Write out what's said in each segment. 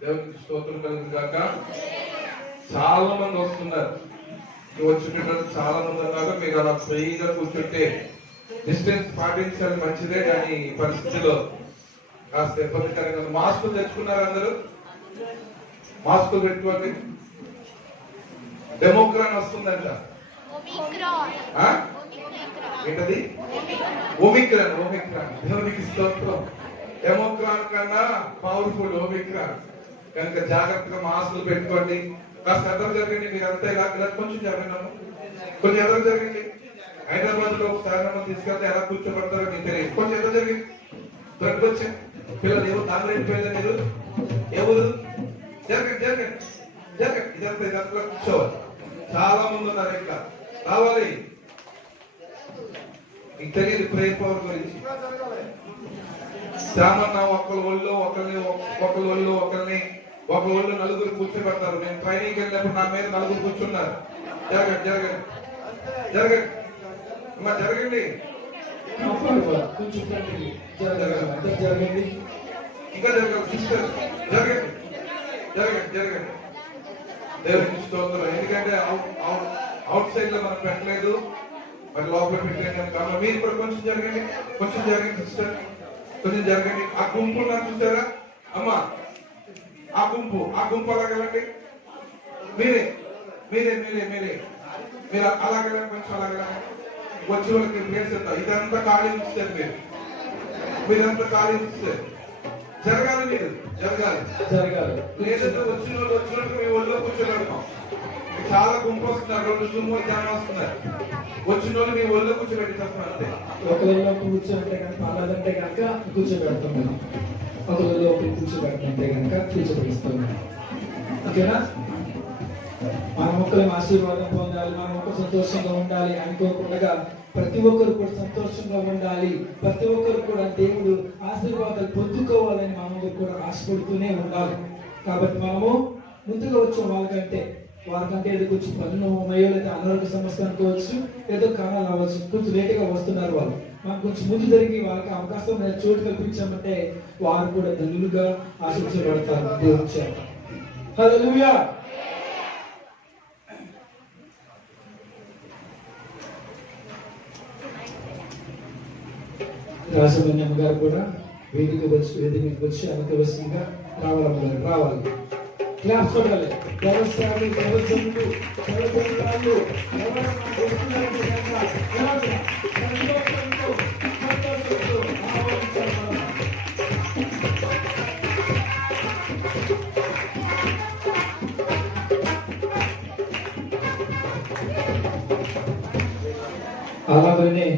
దేవునికి స్తోత్రం కలుగును గాక. చాలా మంది వస్తున్నారు, వచ్చినట్టు చాలా మంది ఉన్నారు. మీరు అలా ఫ్రీగా కూర్చుంటే డిస్టెన్స్ పాటించాలి, మంచిదే. కానీ ఈ పరిస్థితిలో కాస్త ఇబ్బందికరంగా. మాస్కులు తెచ్చుకున్నారు అందరూ? మాస్కులు పెట్టుకోండి. డెమోక్రాన్ వస్తుందంట. ఏంటది? ఒమిక్రాన్. దేవునికి స్తోత్రం. డెమోక్రాన్ కన్నా పవర్ఫుల్ ఒమిక్రాన్. కనుక జాగ్రత్తగా మాస్కులు పెట్టుకోండి. కాస్త ఎదురు జరగండి. మీరు అంతా ఇలా కొంచెం జరగండి, కొంచెం ఎదురు జరగండి. హైదరాబాద్ లో ఒకసారి తీసుకెళ్తే ఎలా కూర్చోబడతారో మీకు తెలియదు. కొంచెం ఎదురు జరిగింది. త్వరగా వచ్చి పిల్లలు ఎవరు దాని పిల్లలు మీరు ఎవరు జరగండి. ఇదంతా కూర్చోవాలి. చాలా మంది ఉన్నారు, ఇంకా రావాలి. మీకు తెలియదు ప్రేయర్ పవర్ గురించి. సామాన్య ఒకరి ఒళ్ళు నలుగురు కూర్చోబెడతారు. నేను ట్రైనింగ్ వెళ్ళినప్పుడు నా మీద నలుగురు కూర్చున్నారు. జరగండి. ఇంకా జరగాలి సిస్టర్. జరగండి. దేవునికి స్తోత్రం. ఎందుకంటే అవుట్ సైడ్ లో మనం పెట్టలేదు, మరి లోపల పెట్టలేదు. కాబట్టి మీరు కూడా కొంచెం జరగండి సిస్టర్, కొంచెం జరగండి. ఆ గుంపు నాకు చూసారా అమ్మా? ఆ గుంపు అలాగెళ్ళండి. మీరే మీరు అలాగెళ్ళండి, కొంచెం అలాగెళ్ళండి. వచ్చే వాళ్ళకి ప్లేస్ ఇద్దాం. ఇదంతా ఖాళీ ఇస్తారు. మీరంతా ఖాళీ ఇస్తారు. జరగాలి. లేదంటే వచ్చినట్టు మీ ఒళ్ళో కూర్చోబెడతాం. చాలా గుంపు వస్తున్నారు, 2 సుమో జనం వస్తున్నారు. వచ్చిన వాళ్ళు మీ ఒళ్ళో కూర్చోబెట్టిస్తాం. అంతే. ఒకరిలో కూర్చోబెట్టే కనుక అలాదంటే కనుక కూర్చోబెడతాం. మేము ఒకరిలో కూర్చోబెట్టంటే కనుక కూర్చోబెడిస్తాం. ఓకేనా? మన మొక్కలు ఆశీర్వాదం పొందాలి, మన మొక్కలు సంతోషంగా ఉండాలి అనుకోకుండా ప్రతి ఒక్కరు కూడా సంతోషంగా ఉండాలి. ప్రతి ఒక్కరు కూడా దేవుడు ఆశీర్వాదాలు పొందుకోవాలని మనము కూడా ఆశపడుతూనే ఉండాలి. కాబట్టి మనము ముందుగా వచ్చాం. వాళ్ళకంటే ఏదో కొంచెం పనులు ఉన్నాయో, లేదా అనారోగ్య సమస్య అనుకోవచ్చు, ఏదో కారణాలు అవ్వచ్చు, కొంచెం లేటుగా వస్తున్నారు. వాళ్ళు మనం కొంచెం ముందు జరిగి వాళ్ళకి అవకాశం చోటు కల్పించామంటే వారు కూడా ధనులుగా ఆశించబడతారు దేవుని చేత. హల్లెలూయా. రాజమన్యమ్మ గారు కూడా వేదిక వచ్చి అనకవలసిందిగా రావాలి. క్లాస్ కొట్టాలి. వ్యవసాయాలు అలాగనే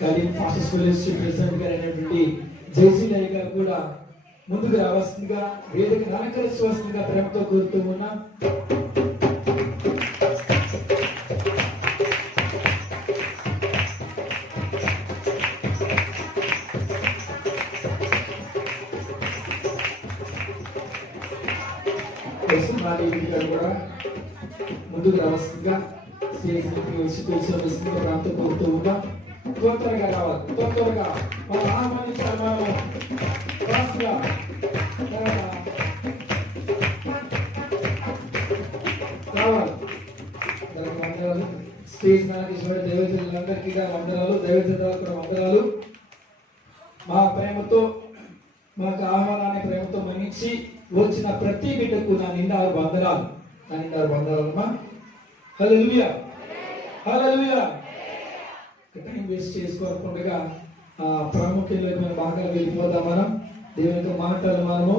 కలీం ఫాస్టెస్ట్ ఫెలోషిప్ ప్రెసిడెంట్ గారు అయినటువంటి జేసీ నాయక్ గారు కూడా ముందుకు రావాల్సిందిగా, వేదిక అలంకరించవలసిందిగా ప్రేమతో కోరుతూ ఉన్నాం. కూడా ముందుకు రావాల్సిందిగా స్టేజ్ వచ్చి కూర్చోవలసిందిగా ప్రేమతో కోరుతూ ఉన్నాం. త్వరగా రావాలి. త్వరగా మనం ఆహ్వానించాలి. రావాలి. వందనాలు. స్టేజ్ మేనేజ్మెంట్ దైవజనులందరికీ వందనాలు, దైవజనులకు కూడా వందనాలు. మా ప్రేమతో, మాకు ఆహ్వానాన్ని ప్రేమతో మన్నించి వచ్చిన ప్రతి బిడ్డకు నా నిండారు వందనాలు. అమ్మా. హల్లెలూయా. టైం వేస్ట్ చేసుకోకుండా ప్రాముఖ్యమైన భాగాలు వెళ్ళిపోదాం. మనం దేవుని యొక్క మాటలు మనము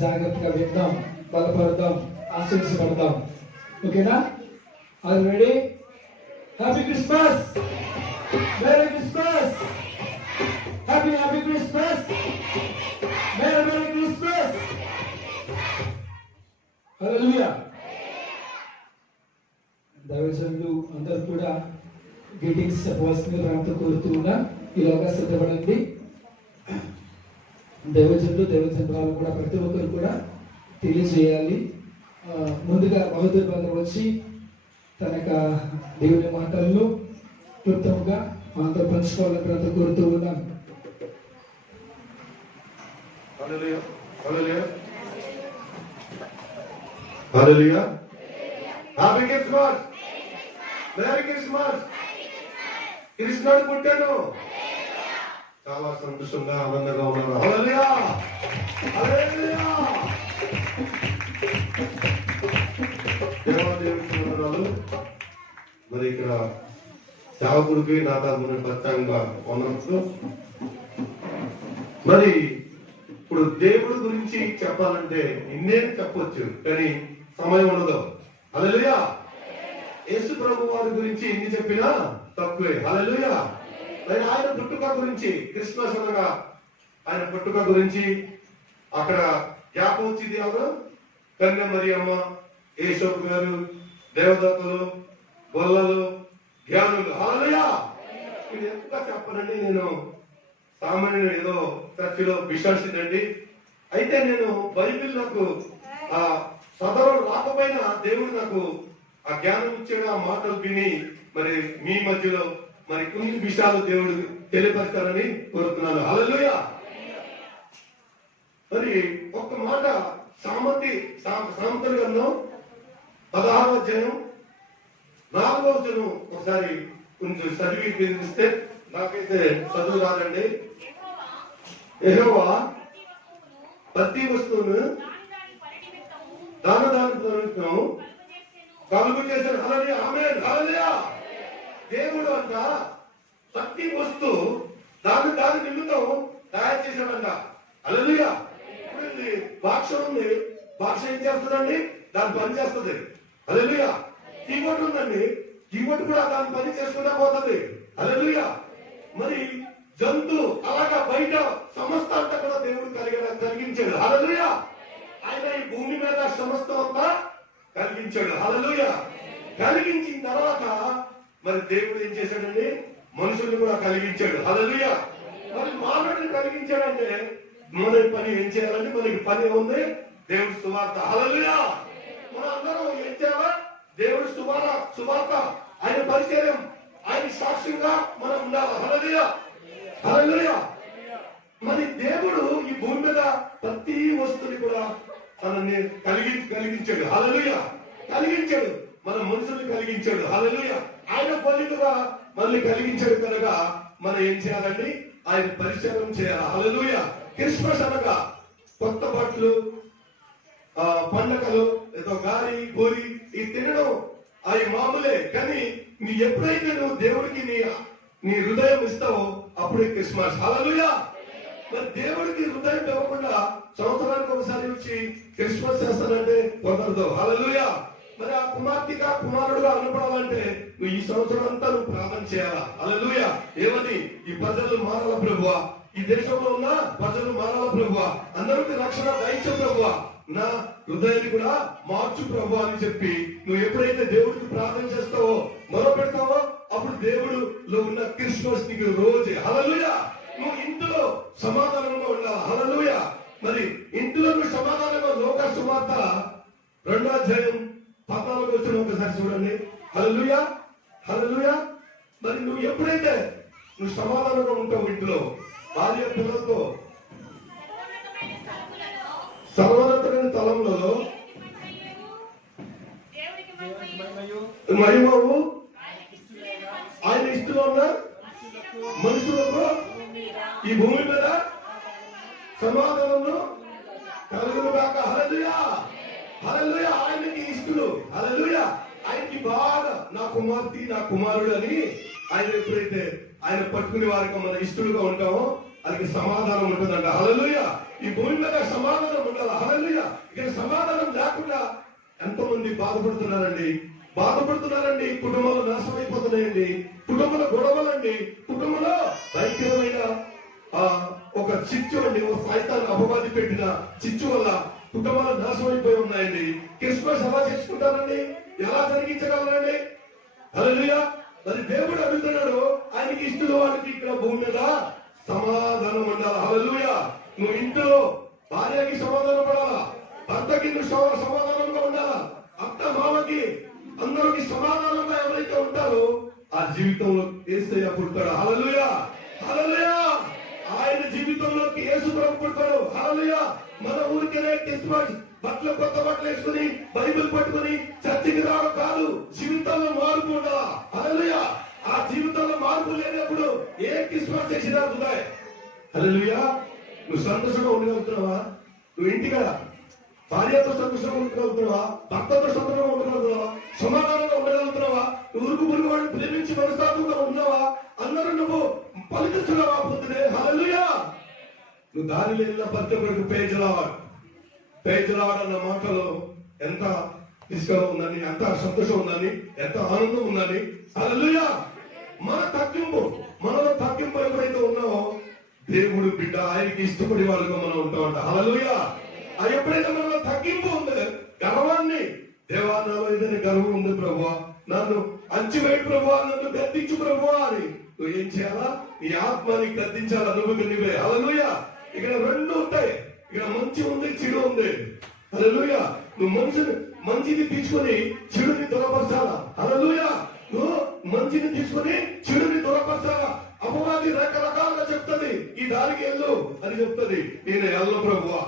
జాగ్రత్తగా విందాం, బలపడదాం, ఆశీర్వదించబడదాం. ఓకేనా? Are ready? Happy Christmas, merry Christmas, happy Christmas, merry Christmas. Hallelujah. దైవజనులు అందరూ కూడా గ్రీటింగ్స్ చెప్పవలసిందిగా ప్రేమతో కోరుతూ ఉన్నా. ఈలోగా సిద్ధపడండి. దైవజనురాలు కూడా ప్రతి ఒక్కరు కూడా తెలియజేయాలి. ముందుగా బహదూర్ బ్రదర్ వచ్చి తన యొక్క దేవుని మాటల్లో క్లుప్తంగా మనతో పంచుకోవాలని ప్రతి కోరుతూ ఉన్నాను. Hallelujah, hallelujah, hallelujah. Happy Christmas, merry Christmas. కృష్ణుడు పుట్టాను. చాలా సంతోషంగా ఆనందంగా ఉన్నారు. హల్లెలూయా, హల్లెలూయా. దేవాదేవునికి వందనాలు. మరి ఇక్కడ సేవకుడికి నా తరపున ప్రత్యేకంగా వందనములు. మరి ఇప్పుడు దేవుడి గురించి చెప్పాలంటే ఇన్నేం చెప్పొచ్చు, కానీ సమయం ఉండదు. హల్లెలూయా. యేసు ప్రభు వారి గురించి ఎన్ని చెప్పినా తక్కువే. హల్లెలూయా. మరి ఆయన పుట్టుక గురించి, క్రిస్మస్ అనగా ఆయన పుట్టుక గురించి అక్కడ జ్ఞాపకం వచ్చింది ఎవరు? కన్య మరియమ్మ, యేసోపు గారు, దేవదత్తులు, గొల్లలు, జ్ఞానులు. హల్లెలూయా. ఇది ఎక్కువగా చెప్పనండి, నేను సామాన్యుడు, ఏదో చర్చిలో విశ్వాసించండి. అయితే నేను బైబిల్ నాకు ఆ సదరం రాకపోయినా దేవుడు నాకు ఆ జ్ఞానం ఇచ్చాడు. ఆ మాటలు విని మరి మీ మధ్యలో మరి కొన్ని విషయాలు దేవుడు తెలియపరచాలని కోరుతున్నాను. హల్లెలూయా. మరి ఒక్క మాట సామెతల గ్రంథం 16వ అధ్యాయం 4వ వచనం ఒకసారి కొంచెం చదివి వినిపిస్తే, నాకైతే చదువు రాదండి. యెహోవా ప్రతి వస్తువును దాని కలుగు చేశాడు. హల్లెలూయా, ఆమేన్, హల్లెలూయా. దేవుడు అంట ప్రతి వస్తువు దాని నిమిత్తం తయారు చేశాడంట. హల్లెలూయా. బాక్సం ఉంది, బాక్స్ ఏం చేస్తుందండి? దాని పని చేస్తుంది. హల్లెలూయా. కీబోర్డ్ ఉందండి, కీబోర్డ్ కూడా దాని పని చేసుకునే పోతుంది. హల్లెలూయా. మరి జంతు అలాగా బయట సమస్త అంతా కూడా దేవుడు కలిగించాడు. హల్లెలూయా. ఆయన ఈ భూమి మీద సమస్తం అంతా కలిగించాడు. హల్లెలూయా. కలిగించిన తర్వాత మరి దేవుడు ఏం చేశాడండి? మనుషుల్ని కూడా కలిగించాడు. హల్లెలూయా. మరి మానవుడిని కలిగించాడంటే మన పని ఏం చేయాలంటే, మనకి పని ఉంది దేవుడి సువార్త. హల్లెలూయా. మన అందరం ఏం చేయాలా? దేవుడి సువార్త, ఆయన పరిచయం, ఆయన సాక్ష్యంగా మనం ఉండాలి. హల్లెలూయా, హల్లెలూయా. మరి దేవుడు ఈ భూమి మీద ప్రతి వస్తువుని కూడా మనల్ని కలిగించాడు. హల్లెలూయా. కలిగించాడు, మన మనుషుల్ని కలిగించాడు. హల్లెలూయా. ఆయన పోలికగా మనల్ని కలిగించాడు కనుక మనం ఏం చేయాలండి? ఆయన పరిచయం చేయాలి. హల్లెలూయా. క్రిస్మస్ అనగా కొత్త బట్టలు, పండగలు, ఏదో గారి గోరి ఈ తినడం అవి మామూలే. కానీ ఎప్పుడైతే నువ్వు దేవుడికి నీ హృదయం ఇస్తావో అప్పుడే క్రిస్మస్. హల్లెలూయా. మరి దేవుడికి హృదయం ఇవ్వకుండా సంవత్సరానికి ఒకసారి వచ్చి క్రిస్మస్ చేస్తానంటే కుదరదు. హల్లెలూయా. మరి ఆ కుమార్తెగా కుమారుడుగా అనపడాలంటే నువ్వు ఈ సంవత్సరం అంతా నువ్వు ప్రార్థన చేయాలా. హల్లెలూయా. ఏమని? ఈ ప్రజలు మారాల ప్రభువా, ఈ దేశంలో ఉన్న ప్రజలు మారాల ప్రభువా, అందరికీ రక్షణ దయచు ప్రభువా, నా హృదయాన్ని కూడా మార్చు ప్రభు అని చెప్పి నువ్వు ఎప్పుడైతే దేవుడికి ప్రార్థన చేస్తావో, మొదలుపెడతావో, అప్పుడు దేవుడులో ఉన్న క్రిస్మస్ నీకు రోజే. హల్లెలూయా. నువ్వు ఇంట్లో సమాధానంగా ఉండాలి. హల్లెలూయా. మరి ఇంట్లో నువ్వు సమాధానంగా, లోక సువార్త 2వ అధ్యాయం 14వ వచనం ఒకసారి చూడండి. హల్లెలూయా, హల్లెలూయా. మరి నువ్వు ఎప్పుడైతే నువ్వు సమాధానంగా ఉంటావు ఇంట్లో, భార్య పిల్లలతో, సర్వోన్నతమైన తలంలో మహిమవు ఆయన ఇష్టంలో ఉన్న మనుషులకు ఈ భూమి మీద సమాధానంలో కలుగునుగాక. హల్లెలూయా, హల్లెలూయా. ఆయనకి ఇష్టలు. హల్లెలూయా. ఆయనకి బాగా నా కుమార్తె, నా కుమారుడు అని ఆయన ఎప్పుడైతే ఆయన పట్టుకునే వారికి మన ఇష్టలుగా ఉంటామో అది సమాధానం ఉంటుందంట. హల్లెలూయా. ఈ భూమి మీద సమాధానం ఉండాలి. హల్లెలూయా. ఇక్కడ సమాధానం లేకుండా ఎంతో మంది బాధపడుతున్నారండి. కుటుంబాలు నాశనం అయిపోతున్నాయండి. కుటుంబంలో గొడవలండి. కుటుంబంలో భయంకరమైన ఒక చిచ్చు అండి, ఒక సైతాన్ని అపవాది పెట్టిన చిచ్చు వల్ల కుటుంబాలు నాశనం అయిపోయి ఉన్నాయండి. క్రిస్మస్ ఎలా చేసుకుంటారండి? ఎలా జరిగించగలరండి? హల్లెలూయా. మరి దేవుడు అడుగుతున్నాడు, ఆయనకి ఇష్టలు వాళ్ళకి ఇక్కడ భూమి మీద సమాధానం ఉండాలి. హల్లెలూయా. నువ్వు ఇంట్లో భార్యకి సమాధానం భర్తకి నువ్వు సమాధానంగా ఉండాలా, అత్త మామకి అందరికి సమాధానం పుడతాడో ఆ జీవితంలో యేసయ్య పుడతాడు. హల్లెలూయా, హల్లెలూయా. ఆయన జీవితంలోకి యేసు ప్రభు పుడతాడు. హల్లెలూయా. మన ఊరికే క్రిస్మస్ బట్టలు, కొత్త బట్టలు వేసుకుని బైబిల్ పట్టుకుని చర్చికి రావడం కాదు. జీవితంలో మార్పు ఉండాలా. హల్లెలూయా. ఆ జీవితంలో మార్పు లేనప్పుడు ఏ క్రిస్మస్ చేసినా వృధా. హల్లెలూయా. నువ్వు సంతోషంగా ఉండగలుగుతున్నావా? నువ్వు ఇంటిగా భార్యతో సంతోషంగా ఉండగలుగుతున్నావా? భర్తతో సంతోషంగా ఉండగలుగుతున్నావా? సమాధానంగా ఉండగలుగుతున్నావా? నువ్వు ఉరుకు పురుగు వాడిని ప్రేమించి మనస్తాత్మకంగా ఉన్నావా? అందరూ నువ్వు పలుకుతున్నావా? పొద్దునే హల్లెలూయా. నువ్వు దారి లేని పత్రికలకు పేజ్ రావడన్న మాటలో ఎంత తీసుకురా ఉందని, ఎంత సంతోషం ఉందని, ఎంత ఆనందం ఉందని. హల్లెలూయా. మన తగ్గింపు, మనలో తగ్గింపు ఎప్పుడైతే ఉన్నావో దేవుడు బిడ్డ ఆయనకి ఇష్టపడే వాళ్ళుగా మనం ఉంటామంట. హల్లెలూయా. అది ఎప్పుడైతే మనలో తగ్గింపు ఉందో, గర్వాన్ని, దేవా నాలో ఏదైనా గర్వం ఉంది ప్రభువా, నన్ను అంచివేయి ప్రభువా, నన్ను గద్దించు ప్రభువా అని నువ్వు ఏం చేయాలా? నీ ఆత్మని గద్దించాలా నువ్వు నువ్వే. హల్లెలూయా. ఇక్కడ రెండు ఉంటాయి. ఇక్కడ మంచి ఉంది, చెడు ఉంది. హల్లెలూయా. నువ్వు మంచిని తీసుకొని చెడుని దూరపరచాలా. హల్లెలూయా. నువ్వు మంచిని తీసుకొని చెడుని దూరపరచాలా. అపవాది రకరకాలుగా చెప్తుంది, ఈ దారికి వెళ్ళు అని చెప్తుంది. నేను వెళ్ళను ప్రభువా,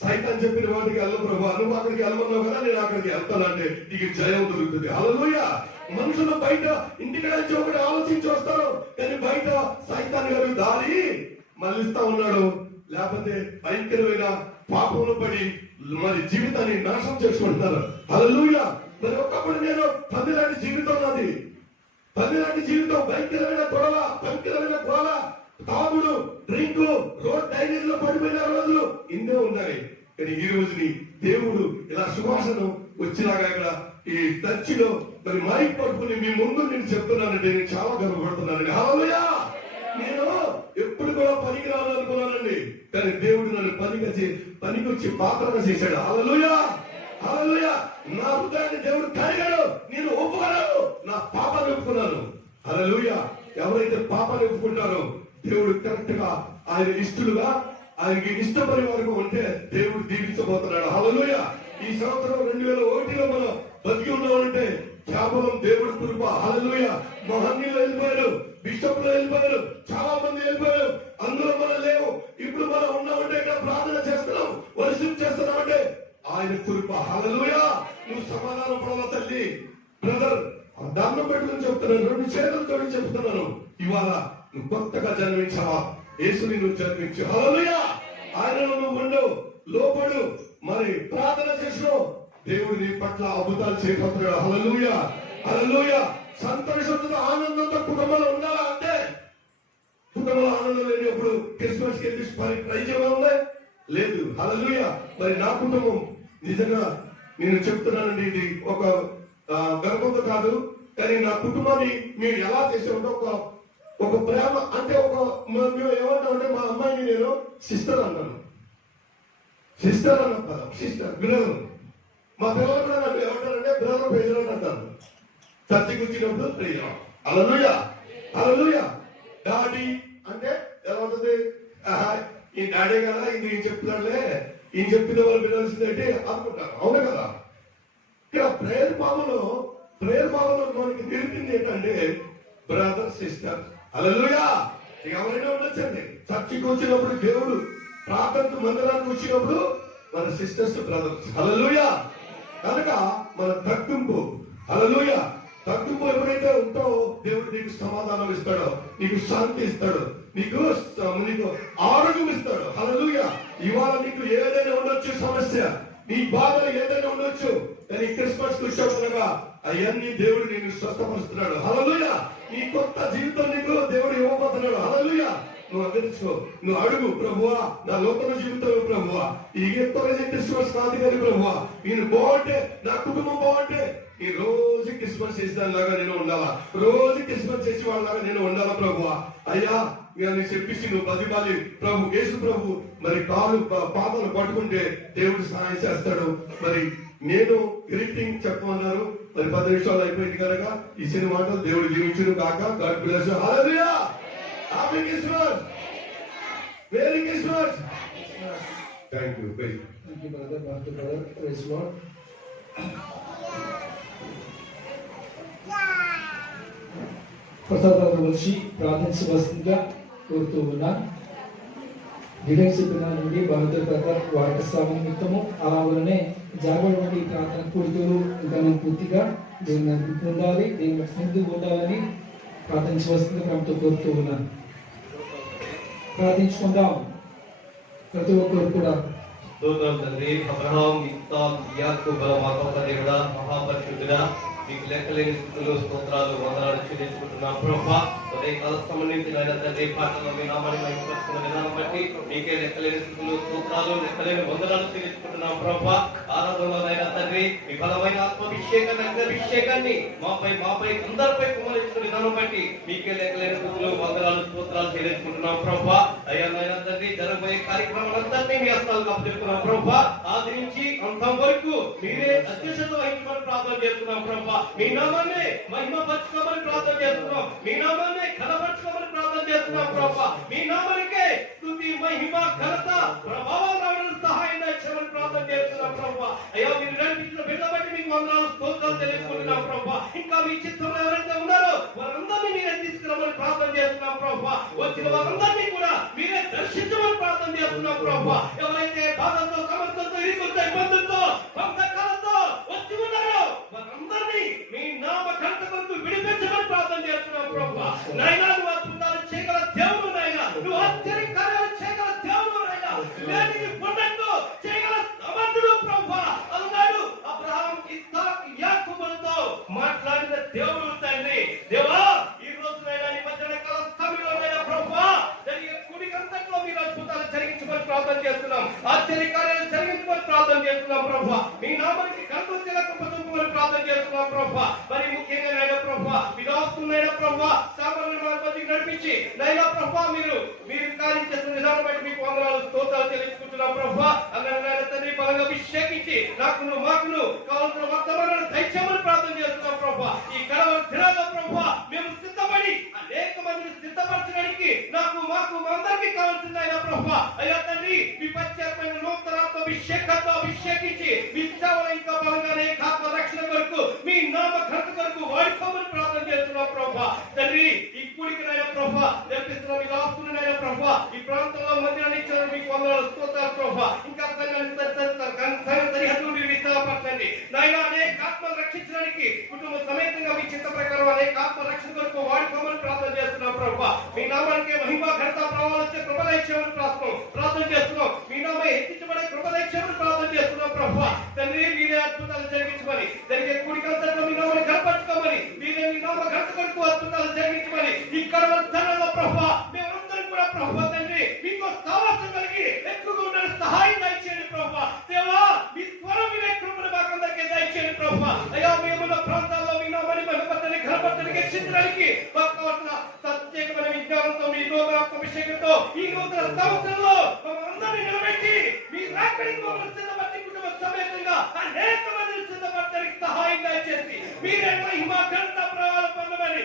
సైతాన్ చెప్పిన వాటికి వెళ్ళను ప్రభువా, నువ్వు అక్కడికి వెళ్ళమన్నావు కదా, నేను అక్కడికి వెళ్తానంటే నీకు జయం దొరుకుతుంది. హల్లెలూయా. మనుషులు బయట ఇంటికి నుంచి ఒకటి ఆలోచించి వస్తారు, కానీ బయట సైతాన్ గారు దారి మళ్ళిస్తా ఉన్నాడు. లేకపోతే భయంకరమైన పాపంలో పడి మరి జీవితాన్ని నాశనం చేసుకుంటున్నారు. హల్లెలూయా. మరి ఒకప్పుడు నేను పందిలాంటి జీవితం నాది, పందిలాంటి జీవితం, భయంకరమైన గొడవ, భయంకరమైన గోళ, తాగుడు, డ్రింక్, రోడ్ డ్రైనేజ్ లో పడిపోయిన రోజులు ఇన్నే ఉన్నాయి. కానీ ఈ రోజుని దేవుడు ఇలా సువాసన వచ్చినాక ఇక్కడ ఈ చర్చిలో మరి మైక్ పట్టుకుని మీ ముందు నేను చెప్తున్నానంటే నేను చాలా గర్వపడుతున్నానండి. హల్లెలూయా. నేను ఎప్పుడు కూడా పనికి రావాలనుకున్నానండి, కానీ దేవుడు నన్ను పనికొచ్చి పాత్రగా చేశాడు. హల్లెలూయా, హల్లెలూయా. నా హృదయాన్ని దేవుడు కడిగాడు. నేను ఒప్పుకున్నాను, నా పాపాన్ని ఒప్పుకున్నాను. హల్లెలూయా. ఎవరైతే పాపాన్ని ఒప్పుకుంటారో దేవుడు కరెక్ట్ గా ఆయన ఇష్టలుగా, ఆయనకి ఇష్టపడే వరకు ఉంటే దేవుడు దీవించబోతున్నాడు. హల్లెలూయా. ఈ సంవత్సరం 2001లో మనం బతికి ఉన్నామంటే కేవలం దేవుడి కృప. హల్లెలూయా. మహనీయులు వెళ్ళిపోయారు, బిషప్లు వెళ్ళిపోయారు, చాలా మంది వెళ్ళిపోయారు, అందులో మనం లేవు. ఇప్పుడు మనం ఉన్నామంటే ఇక్కడ ప్రార్థన చేస్తున్నాం, వర్షిప్ చేస్తున్నామంటే ఆయన కృప. హల్లెలూయా. నువ్వు సమాధానం పడవ తల్లి. బ్రదర్, దండం పెట్టుకుని చెప్తున్నాను, 2 చేతులతో చెప్తున్నాను, ఇవాళ నువ్వు కొత్తగా జన్మించావా? యేసుని నువ్వు జన్మించు. హల్లెలూయా. ఆయనలో నువ్వు ఉండు, లోపడు, మరి ప్రార్థన చేసినావు, దేవుడు నీ పట్ల అద్భుతాలు చేయబోతున్నాడు. హల్లెలూయా, హల్లెలూయా. సంతోషంతో ఆనందంతో కుటుంబంలో ఉండాలా అంటే, కుటుంబంలో ఆనందం లేనప్పుడు క్రిస్మస్ కి ట్రై చేయమా? లేదు. హల్లెలూయా. మరి నా కుటుంబం నిజంగా నేను చెప్తున్నానండి, ఇది ఒక గర్వంతో కాదు, కానీ నా కుటుంబాన్ని మేము ఎలా చేసామంటే ఒక ప్రేమ అంటే మేము ఏమంటామంటే మా అమ్మాయిని నేను సిస్టర్ అంటాను. సిస్టర్ అన్న పదం, సిస్టర్, బ్రదర్. మా పిల్లలు కూడా నాకు ఏమంటారంటే బ్రదర్, ప్రేజర్ అంటారు. చర్చికి వచ్చినప్పుడు ప్రేజర్. హల్లెలూయా, హల్లెలూయా. డాడీ అంటే ఎలా ఉంటుంది? ఈ డాడీ కదా, ఇది ఈయన చెప్తున్నాడులే, ఈయన చెప్పిన వాళ్ళు వినాల్సిందంటే అనుకుంటారు. అవునే కదా. ఇక్కడ ప్రేయర్ భావంలో మనకి నేర్పింది ఏంటంటే బ్రదర్, సిస్టర్. హల్లెలూయా. ఎవరైనా ఉండొచ్చండి. చర్చికి వచ్చినప్పుడు, దేవుడు ప్రార్థన మందిరానికి వచ్చినప్పుడు మన సిస్టర్స్, బ్రదర్స్. హల్లెలూయా. కనుక మన తగ్గింపు. హల్లెలూయా. తగ్గింపు ఎప్పుడైతే ఉంటావో దేవుడు నీకు సమాధానం ఇస్తాడు, నీకు శాంతి ఇస్తాడు, నీకు ఆరోగ్యం ఇస్తాడు. హల్లెలూయా. ఇవాళ నీకు ఏదైనా ఉండొచ్చు సమస్య, నీ బాధలు ఏదైనా ఉండొచ్చు, కానీ క్రిస్మస్ వచ్చేప్పుడుగా అవన్నీ దేవుడు నేను స్వస్థపరుస్తున్నాడు. హల్లెలూయా. నీ కొత్త జీవితం నీకు దేవుడు ఇవ్వబోతున్నాడు. హల్లెలూయా. నువ్వు అందించుకో, నువ్వు అడుగు, ప్రభువా నా లోకల జీవితంలో ప్రభువా ఈ క్రిస్మస్ కాదు కానీ ప్రభువా నేను బాగుంటే, నా కుటుంబం బాగుంటే, ఈ రోజు క్రిస్మస్ చేసేదానిలాగా నేను ఉండాలా, రోజు క్రిస్మస్ చేసే వాళ్ళలాగా నేను ఉండాలా ప్రభువా. అయ్యా నేను చెప్పేసి నువ్వు బతిమాలి ప్రభు, యేసు ప్రభు మరి కాలు పాదలు పట్టుకుంటే దేవుడు సహాయం చేస్తాడు. మరి నేను గ్రీటింగ్ చెప్పమన్నారు, మరి 10 నిమిషాలు అయిపోయింది కనుక ఈ సినిమా మాటలు దేవుడు జీవించును కాక. God bless you. Hallelujah. Happy Christmas. Merry Christmas. Thank you. Thank you, brother. Praise Lord. ప్రసాదవలసి ప్రార్థించవలసిందిగా కోరుతూ ఉన్నాను. గిడెన్ చెప్పిన నుండి భద్రత వారికి నిమిత్తము అలాగనే జాగరణ ప్రార్థన కూడికలు ఇంకా పూర్తిగా దేవుని పొందాలి, దేవుని సన్నిధి పొందాలని ప్రార్థించవలసిందిగా ప్రభుతో కోరుతూ ఉన్నాను. ప్రార్థించుకుందాం ప్రతి ఒక్కరు కూడా. స్తోత్రం తండ్రి. అబ్రహాం, ఇస్సాకు, యాకోబు మానవ దేవుడా, మహాపరిశుద్ధుడా, మీకు లెక్కలేని స్థితులు స్తోత్రాలు వందనాలు చెల్లించుకుంటున్నాం ప్రభా. ఉదయకాల సంబంధించిన ఆయన తండ్రి పాటలో మీ నామాన్ని మహిమపరుచుకున్న విధానం బట్టి మీకే లెక్కలేని స్థితులు స్తోత్రాలు లెక్కలేని వందనాలు చెల్లించుకుంటున్నాం ప్రభా. ఆరాధనలోనైనా తండ్రి మీ బలమైన ఆత్మాభిషేకాన్ని అగ్నిభిషేకాన్ని మాపై అందరిపై కుమరించిన విధానం బట్టి మీకే లెక్కలేని స్థితులు వందనాలు స్తోత్రాలు చెల్లించుకుంటున్నాం ప్రభా. అయ్యా నాయన తండ్రి జరగబోయే కార్యక్రమాలందరినీ మీ హస్తాలకు అప్పచెప్తున్నాం ప్రభా. ఆది నుంచి అంతం వరకు మీరే అధ్యక్షత వహించమని ప్రార్థన చేస్తున్నాం ప్రభా. మీ నామాన్ని మహిమపరచుకోమని ప్రార్థన చేస్తున్నాం. మీ నామాన్ని ఘనపరచుకోమని ప్రార్థన చేస్తున్నాం ప్రభా. మీ నామానికే స్తుతి మహిమ ఘనత ప్రభావం రావడానికి సహాయం దయచేయమని ప్రార్థన చేస్తున్నాం ప్రభా. అయ్యా మీరు నడిపించిన బిడ్డ బట్టి మీకు వందనాలు స్తోత్రాలు తెలుసుకుంటున్నాం ప్రభా. ఇంకా మీ చిత్తంలో ఎవరైతే ఉన్నారో వారందరినీ మీరే తీసుకురామని ప్రార్థన చేస్తున్నాం ప్రభా. వచ్చిన వారందరినీ కూడా మీరే దర్శించమని ప్రార్థన చేస్తున్నాం ప్రభా. ఎవరైతే బాధలతో సమస్యలతో ఇరుకులతో ఇబ్బందులతో బంధకాలతో వచ్చి ఉన్నారో వారందరినీ మీ నామ ఘనత కొరకు విడిపించమని ప్రార్థన చేస్తున్నాం ప్రభా. నాయనా నువ్వు అద్భుతాలు చేయగల దేవుడు, నాయనా నువ్వు ఆశ్చర్య కార్యాలు చేయగల దేవుడు, నాయనా లేనిది ఉన్నట్టు చేయగల సమర్థుడు ప్రభా. అన్నాడు అబ్రహాం, ఇస్సాకు, యాకోబులతో మాట్లాడిన దేవుడు తండ్రి. దేవా ఈ రోజు నైనా ఈ మధ్యాహ్న కాల సమయంలోనైనా ప్రభా జరిగే కుడికంతట్లో మీరు అద్భుతాలు జరిగించమని ప్రార్థన చేస్తున్నాం. ఆశ్చర్య కార్యాలు జరిగించమని ప్రార్థన చేస్తున్నాం ప్రభా. మీ నామానికి కనుకొచ్చేలా కృప చూపమని ప్రార్థన చేస్తున్నాం ప్రభా. మరి ముఖ్యంగా నైనా ప్రభా విలాస్తున్నైనా ప్రభా సామాన్య మధ్యకి నడిపించి నైనా ప్రభా మీరు కార్యం చేస్తున్న విధానం బట్టి మీకు వందనాలు స్తోత్రాలు చెల్లించుకుంటున్నాం ప్రభా. అలాగే తండ్రి బలంగా అభిషేకించి నాకును మాకును కావాల్సిన వర్తమానాలను దయచేయమని ప్రార్థన చేస్తున్నాం ప్రభా. ఈ కడవల దినాల్లో ప్రభా మేము సిద్ధపడి అనేక మందిని సిద్ధపరచడానికి నాకు మాకు అందరికీ కావాల్సింది అయినా ప్రభా. అయ్యా తండ్రి మీ ప్రత్యేకమైన నూతనాత్మ అభిషేకంతో అభిషేకించి మీ సేవలు ఇంకా బలంగా అనేక ఆత్మ రక్షణ కొరకు మీ నామ ఘనత కొరకు వాడుకోమని ప్రార్థన చేస్తున్నాం ప్రభా. తండ్రి ఈ కూడికనైనా ప్రభా నేర్పిస్తున్నాం, ఈ రాస్తున్నానైనా ప్రభా ఈ ప్రాంతంలో మందిరాన్ని ఇచ్చారు మీకు వందనాలు స్తోత్రాలు ప్రభా. ఇంకా సరిహద్దు మీరు విస్తారపరచండి నాయనా. అనేక ఆత్మలు రక్షించడానికి కుటుంబ సమేతంగా మీ చిత్త ప్రకారం అనేక ఆత్మ రక్షణ కొరకు వాడుకోమని ప్రార్థన చేస్తున్నాం ప్రభా. మీ నామానికి మహిమ ఘనత ప్రభావాలు వచ్చే కృపదైత్యమని ప్రార్థన చేస్తున్నాం. మీ నామ హెచ్చించబడే కృపదైత్యమని ప్రార్థన చేస్తున్నాం ప్రభా. తండ్రి మీరే అద్భుతాలు జరిగించమని, జరిగే కూడికంతట్లో మీ నామాన్ని కనపరచుకోమని, మీరే మీ నామ ఘనత కొరకు అద్భుతాలు జరిగించమని ఇక్కడ ధనంలో ప్రభా మేమందరం కూడా ప్రభా తండ్రి మీకు సావాసం కలిగి ఎక్కువగా ఉండాలని సహాయం దయచేయండి ప్రభా. దేవా మీ స్వరం వినే కృపను మాకందరికీ దయచేయండి ప్రభా. అయ్యా మేమున్న ప్రాంతాల్లో మీ నామాన్ని మహిమపరచడానికి ఘనపరచడానికి హెచ్చించడానికి మాకు కావాల్సిన ప్రత్యేకమైన విజ్ఞానంతో మీ నూతనాత్మాభిషేకంతో ఈ నూతన సంవత్సరంలో మమ్మల్ని నిలబెట్టి మీ రాకడికి మమ్మల్ని సిద్ధపరిచి కుటుంబ సమేతంగా అనేక మందిని సిద్ధపరచడానికి సహాయం దయచేసి మీరే మహిమ ఘనత ప్రభావాలు పొందమని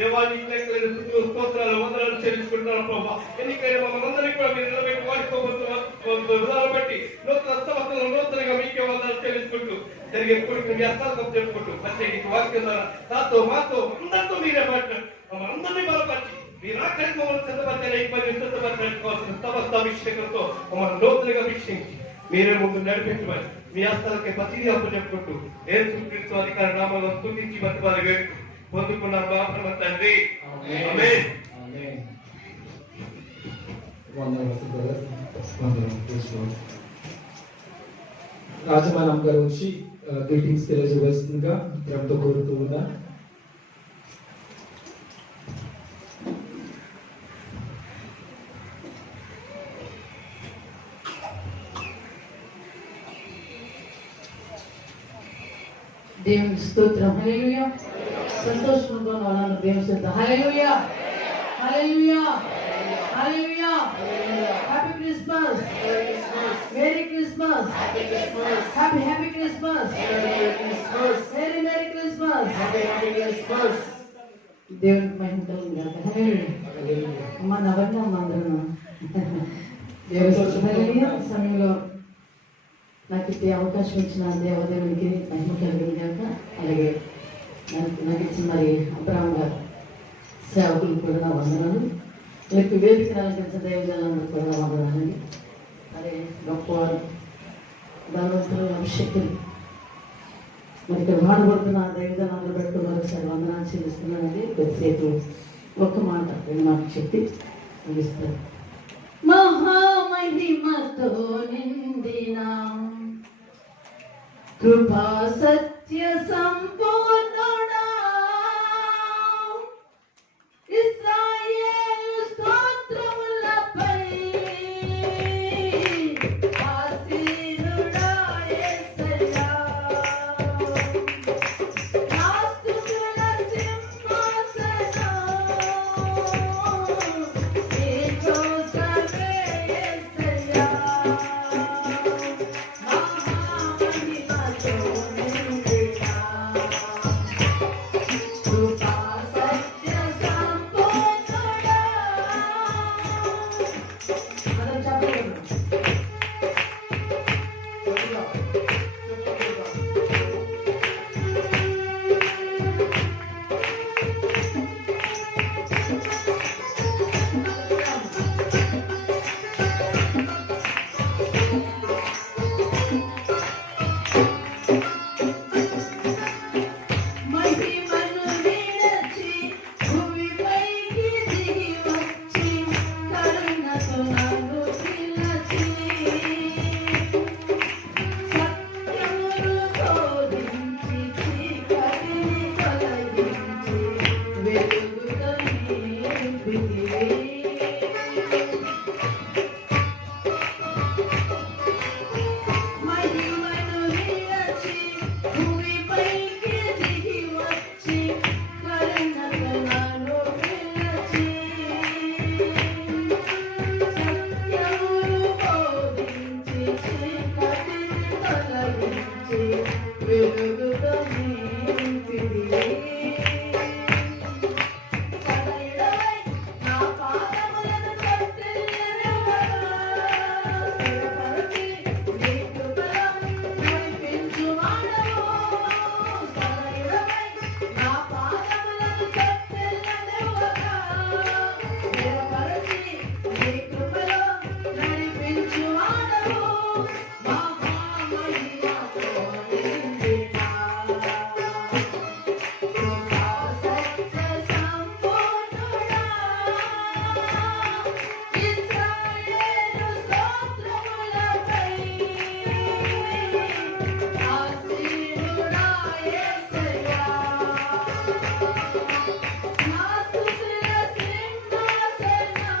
దేవానికి లెక్కలేని స్థుతులు స్తోత్రాలు వందనాలు చెల్లించుకుంటున్నాను ప్రభా. ఎన్నికైన మమ్మల్ని కూడా మీరు నిలబెట్టి వాడుకోబోతున్నారు బట్టి నూతన సంవత్సరం నూతనంగా మీకే వందనాలు చెల్లించుకుంటూ జరిగే కొడుకుని మీ హస్తాలకు చెప్పుకుంటూ ప్రత్యేక వాక్యం ద్వారా నాతో మాతో అందరితో మీరే మాట్లాడు మమ్మల్ని అందరినీ బలపరిచి మీరు ఆఖరికి మమ్మల్ని సిద్ధపరచడానికి సమస్త అభిషేకంతో మమ్మల్ని నూతనంగా అభిషేకించి మీరే ముందు నడిపించమని మీ హస్తాలకి ప్రతిదీ అప్పు చెప్పుకుంటూ యేసుక్రీస్తు అధికార నామంలో స్తుతించి బతిమాలి వేడుకు పొందుకున్నాం బాబు తండ్రి. ఆమేన్. రాజమానం గారు వచ్చి గ్రీటింగ్స్ తెలియజేస్తుందిగా ప్రేమతో కోరుతూ ఉన్నా. దేవుని స్తోత్రం. హల్లెలూయా. సంతోషంతో ఉన్నాను దేవుని స్తోత్రం. Hallelujah. Hallelujah. Hallelujah. Happy Christmas. Merry Christmas. Happy Christmas. Merry Christmas. దేవునికి మహిమ కలుగుగాక. హల్లెలూయా. అమ్మ నవ్వండి అమ్మ అందరూ. దేవుని స్తోత్రం. హల్లెలూయా. సమయంలో నాకు ఇచ్చే అవకాశం ఇచ్చిన దేవదేవునికి మహిమ కలుగుగాక. అలాగే నాకు ఇచ్చిన మరి అబ్రాహ్మ గారు సేవకులు కూడా నా వందనాలు. లేక వేదిక అలంకరించిన దేవజనాలందరూ కూడా నా వందనాలండి. అదే గొప్పవారు బలవంతులు అభిషక్తులు మరి ఇక్కడ వాడబడుతున్న దేవజనాలందరూ బట్టి మరొకసారి వందనాలు చెల్లిస్తున్నానండి. కొద్దిసేపు ఒక్క మాట రెండు మాటలు చెప్పి ముగిస్తారు. మహామహిమతో నిండిన కృపా సత్య సంపూర్ణుడా ఇశ్రాయేలు స్తోత్రములపై ఆసీనుడా యేసయ్యా నాస్తుతుల సింహాసనం నీకోసమే యేసయ్యా మహామహిమతో నిండిన కృపా సత్య సంపూర్ణుడా. మనం చెప్పగలం. మహిమను విడచి భూమిపైకి దిగి వచ్చి కరుణతో నన్ను పిలచి సత్యమును బోధించి చీకటిని తొలగించి వెలుగుతో నింపితివి. మహిమను విడచి భూమిపైకి దిగి వచ్చి కరుణతో నన్ను పిలచి సత్యమును బోధించి చీకటిని తొలగించి వెలుగుతో నింపితివి. సదయుడవై నా పాదములను తొట్టిల్లెదవా. స్థిరపరచి నీ కృపలో నడిపించువాడవు. సదయుడవై నా పాదములను తొట్టిల్లెదవా. స్థిరపరచి నీ కృపలో నడిపించువాడవు. మహామహిమతో నిండిన కృపా సత్య సంపూర్ణుడా ఇశ్రాయేలు స్తోత్రములపై ఆసీనుడా యేసయ్యా నాస్తుతుల సింహాసనం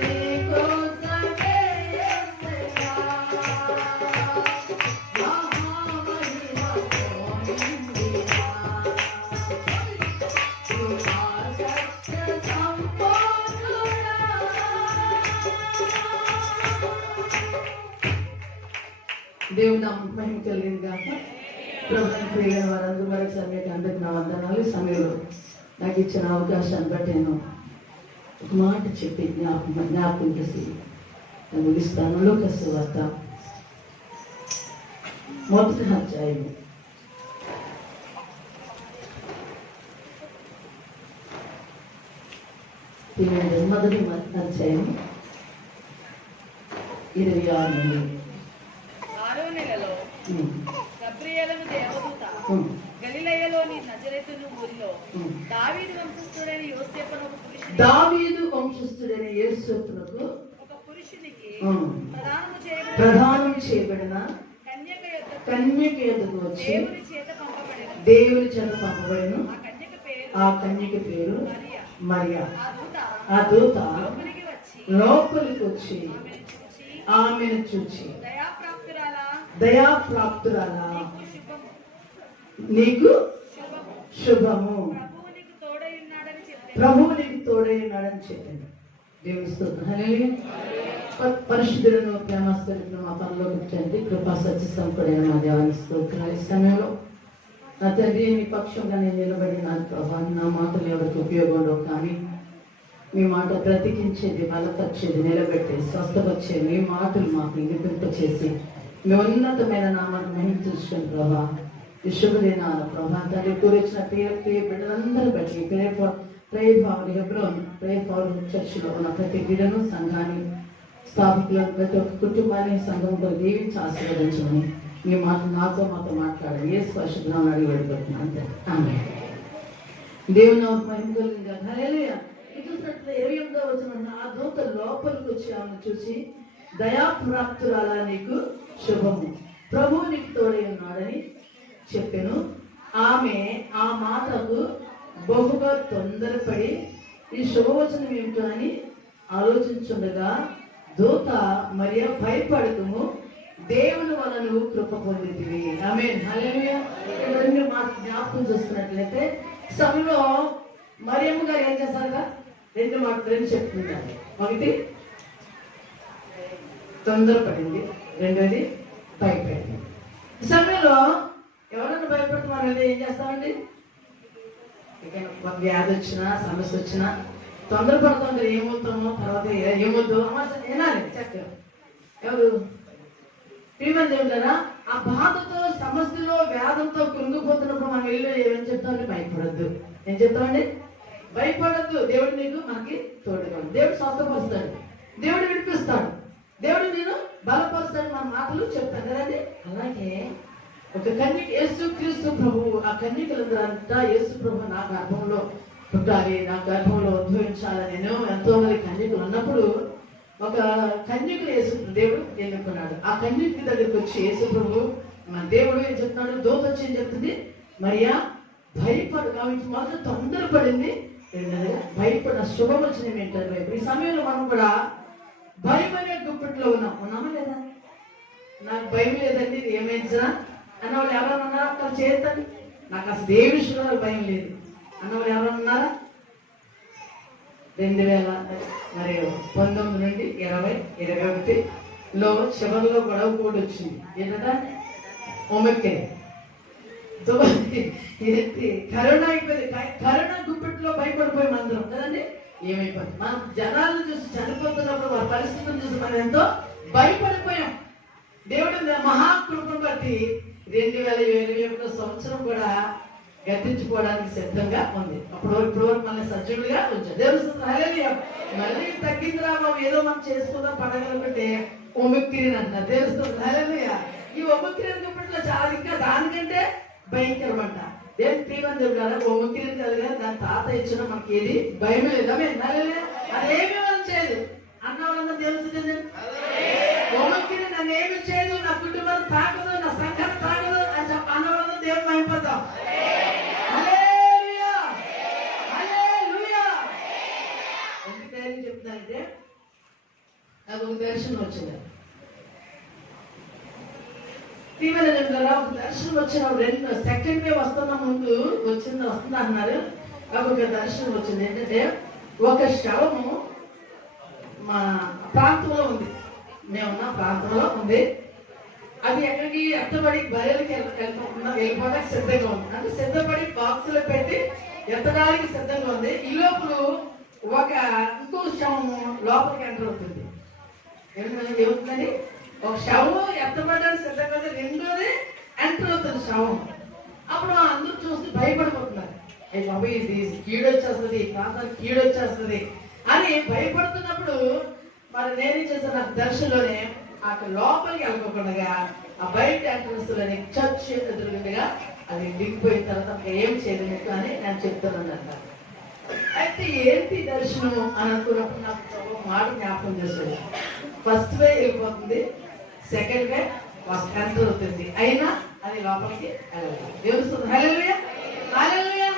నీకోసమే యేసయ్యా మహామహిమతో నిండిన కృపా సత్య సంపూర్ణుడా. దేవుని నామమునకు మహిమ కలుగును గాక. ప్రభుత్వం ప్రియమైన వారందరూ మరొక సమయానికి అందరికి నా వందనాలు. ఈ సమయంలో నాకు ఇచ్చిన అవకాశాన్ని బట్టి నేను ఒక మాట చెప్పి జ్ఞాపకం చేసి నేను ముగిస్తాను. లూకాసు వార్త 1వ అధ్యాయం 26 నుండి. 6వ నెలలో గబ్రియేలును దేవదూత గలిలయలోని నజరేతును ఊరిలో దావీదు వంశస్థుడైన యోసేపునకు ఒక పురుషునికి ప్రదానం చేయబడిన కన్యక యొద్దకు వచ్చి దేవుని చేత పంపబడిన ఆ కన్యక పేరు మరియా. ఆ దూత లోపలికి వచ్చి ఆమెను చూచి దయాప్రాప్తురాలా నీకు శుభము, ప్రభువు నీకు తోడై ఉన్నాడని చెప్పింది. దేవుని స్తోత్రం. హల్లెలూయా. పరిశుద్ధులను ప్రేమస్తులను మా పనిలోకి తండ్రి కృపా సత్య సంపూర్ణ మా దేవానికి స్తోత్రాలు. ఈ సమయంలో నా తండ్రి మీ పక్షంగా నేను నిలబడినాను ప్రభా. నా మాటలు ఎవరికి ఉపయోగం ఉండవు, కానీ మీ మాట బ్రతికించేది, బలపరిచేది, నిలబెట్టేది, స్వస్థపరిచేది మీ మాటలు మాకు వినిపింపచేసి మీ ఉన్నతమైన నామాన్ని మహించుకొని ప్రభా ఈ శుభదినాల ప్రభా తండ్రి కూర్చిన ప్రియ బిడ్డలందరూ బట్టి prayer for Hebron prayer for చర్చిలో ఉన్న ప్రతి బిడ్డను, సంఘాన్ని, స్థాపకులను, ప్రతి ఒక్క కుటుంబాన్ని, సంఘంతో దీవించి ఆశీర్వదించమని మీ మాట మాతో మాట్లాడాలి. ఏ స్పర్శనాన్ని అడిగి వెళ్ళిపోతున్నాను అంతే. ఆమేన్. దేవుని మహిమ కలిగింది. హల్లెలూయా. చూసినట్లయితే 28వ వచనం, ఆ దూత లోపలికి వచ్చి ఆమెను చూసి దయాప్రాప్తురాలా నీకు శుభము, ప్రభువు నీకు తోడై ఉన్నాడని చెప్పాను. ఆమె ఆ మాటకు బహుగా తొందరపడి ఈ శుభవచనం ఏమిటో అని ఆలోచించుండగా దూత మరియా భయపడకము, దేవుని వల్ల నువ్వు కృప పొందితివి. ఆమేన్. హల్లెలూయా. రెండు మాటలు జ్ఞాపకం చూస్తున్నట్లయితే సమయంలో మరియమ్మ గారు ఏం చేశారుగా రెండు చెప్తున్నారు. ఒకటి తొందరపడింది, రెండోది భయపడింది. ఈ సమయంలో ఎవరైనా భయపడుతున్నారంటే ఏం చేస్తామండి? వ్యాధి వచ్చినా, సమస్య వచ్చినా తొందరపడుతుంది. ఏమవుతామో తర్వాత ఏమవుద్దు వినాలి చక్కగా. ఎవరు ప్రియమందిరా ఆ బాధతో, సమస్యలో, వ్యాధంతో కృంగిపోతున్నప్పుడు మనం వెళ్ళి ఏమని చెప్తామండి? భయపడద్దు. ఏం చెప్తామండి? భయపడద్దు. దేవుడు నీకు మనకి తోడుగా, దేవుడు స్వస్థపరుస్తాడు, దేవుడు విడిపిస్తాడు, దేవుడు నేను బలపరుస్తాడు, మన మాటలు చెప్తాను కదండి. అలాగే ఒక కన్యక యేసు క్రీస్తు ప్రభువు, ఆ కన్యకలందరంతా యేసు ప్రభు నా గర్భంలో పుట్టాలి, నా గర్భంలో ఉద్భవించాలని నేను ఎంతో మంది కన్యకులు ఉన్నప్పుడు ఒక కన్యకులు యేసు దేవుడు ఎన్నుకున్నాడు. ఆ కన్యకి దగ్గరికి వచ్చి యేసు ప్రభు మన దేవుడు ఏం చెప్తున్నాడు? దూత వచ్చి ఏం చెప్తుంది? మరియా భయపడు. కాబట్టి మొదట తొందరపడింది, రెండోదిగా భయపడిన శుభం వచ్చిన ఏంటంటే భయపడి. ఈ సమయంలో మనం కూడా భయం అనే గుప్పిట్లో ఉన్నామా లేదా? నాకు భయం లేదండి, ఇది ఏమైందా అన్న వాళ్ళు ఎవరైనా ఉన్నారా? అక్కడ చేతండి. నాకు అసలు ఏ విషయంలో భయం లేదు అన్న వాళ్ళు ఎవరైనా ఉన్నారా? 2019 నుండి 2021లో చివరిలో గొడవ కూడా వచ్చింది. ఏంటంట? ఒమిక్రాన్. కరోనా అయిపోయింది. కరోనా గుప్పిట్లో భయపడిపోయాం అందరం కదండి. ఏమైపోయింది? మనం జనాలను చూసి చనిపోతున్నప్పుడు వారి పరిస్థితులను చూసి మనం ఎంతో భయపడిపోయాం. దేవుడు మహాకృపను బట్టి 2021 సంవత్సరం కూడా గతించుకోవడానికి సిద్ధంగా ఉంది. ఇప్పుడు వరకు మళ్ళీ సజ్జులుగా ఉంచాడు. దేవుడు మళ్ళీ తగ్గిందిరా బాబు, ఏదో మనం చేసుకుందాం పడగలకుంటే ఒమిక్రాన్ అంటారు. దేవుడు హల్లెలూయా. ఈ ఒమిక్రాన్ గుప్పిట్లో చాలా ఇంకా దానికంటే భయంకరం అంట. దేవుడు తీవ్రంగా ఒమిక్రాన్ కలిగా దాని తాత ఇచ్చిన మనకి ఏది భయం లేదు. అదేమి మనం చేయదు అన్న వాళ్ళందరూ తెలుస్తుంది. ఒమిక్రాన్ నన్ను ఏమి చేయదు, నా కుటుంబాన్ని తాకదు, నా సంఘాన్ని తాకదు అని చెప్పి అన్న వాళ్ళందరూ దేవుడు భయపడతాం. ఎందుకు ధైర్యం చెప్తానంటే నాకు ఒక దర్శనం వచ్చింది. ఒక దర్శనం వచ్చిన సెకండ్ డే వస్తున్న ముందు వస్తుంది అన్నారు. నాకు ఒక దర్శనం వచ్చింది. ఏంటంటే ఒక శవము మా ప్రాంతంలో ఉంది, మేమున్న ప్రాంతంలో ఉంది. అది ఎక్కడికి ఎత్తబడి బయలుకి వెళ్ళిపోవడానికి సిద్ధంగా ఉంది. అంటే సిద్ధపడి బాక్సులో పెట్టి ఎత్తడానికి సిద్ధంగా ఉంది. ఈ లోపల ఇంకో శవము లోపలికి ఎంటర్ అవుతుంది. ఏమవుతుందని ఒక శవం ఎత్తబడడానికి సిద్ధంగా ఉంది, రెండోది ఎంటర్ అవుతుంది శవం. అప్పుడు అందరూ చూసి భయపడిపోతున్నారు. అయ్యి బాబు ఇది కీడొచ్చేస్తుంది, ఈ ప్రాంతానికి కీడొచ్చేస్తుంది అని భయపడుతున్నప్పుడు మరి నేనేం చేశాను, నాకు దర్శనంలోనే అక్కడ లోపలికి వెళ్ళకుండా ఆ బయట ఎంట్రన్స్ లోని చర్చ్ ఎదురుగుండగా అది దిగిపోయిన తర్వాత ఏం చేయలేదు అని నేను చెప్తున్నాను అంట. అయితే ఏంటి దర్శనం అని అనుకున్నప్పుడు నాకు ఒక మాట జ్ఞాపకం చేస్తుంది. ఫస్ట్ వే వెళ్ళిపోతుంది, సెకండ్ వే ఫస్ట్ ఎంటర్ అవుతుంది, అయినా అది లోపలికి వెళ్ళాలి. దేవుడు హల్లెలూయా హల్లెలూయా.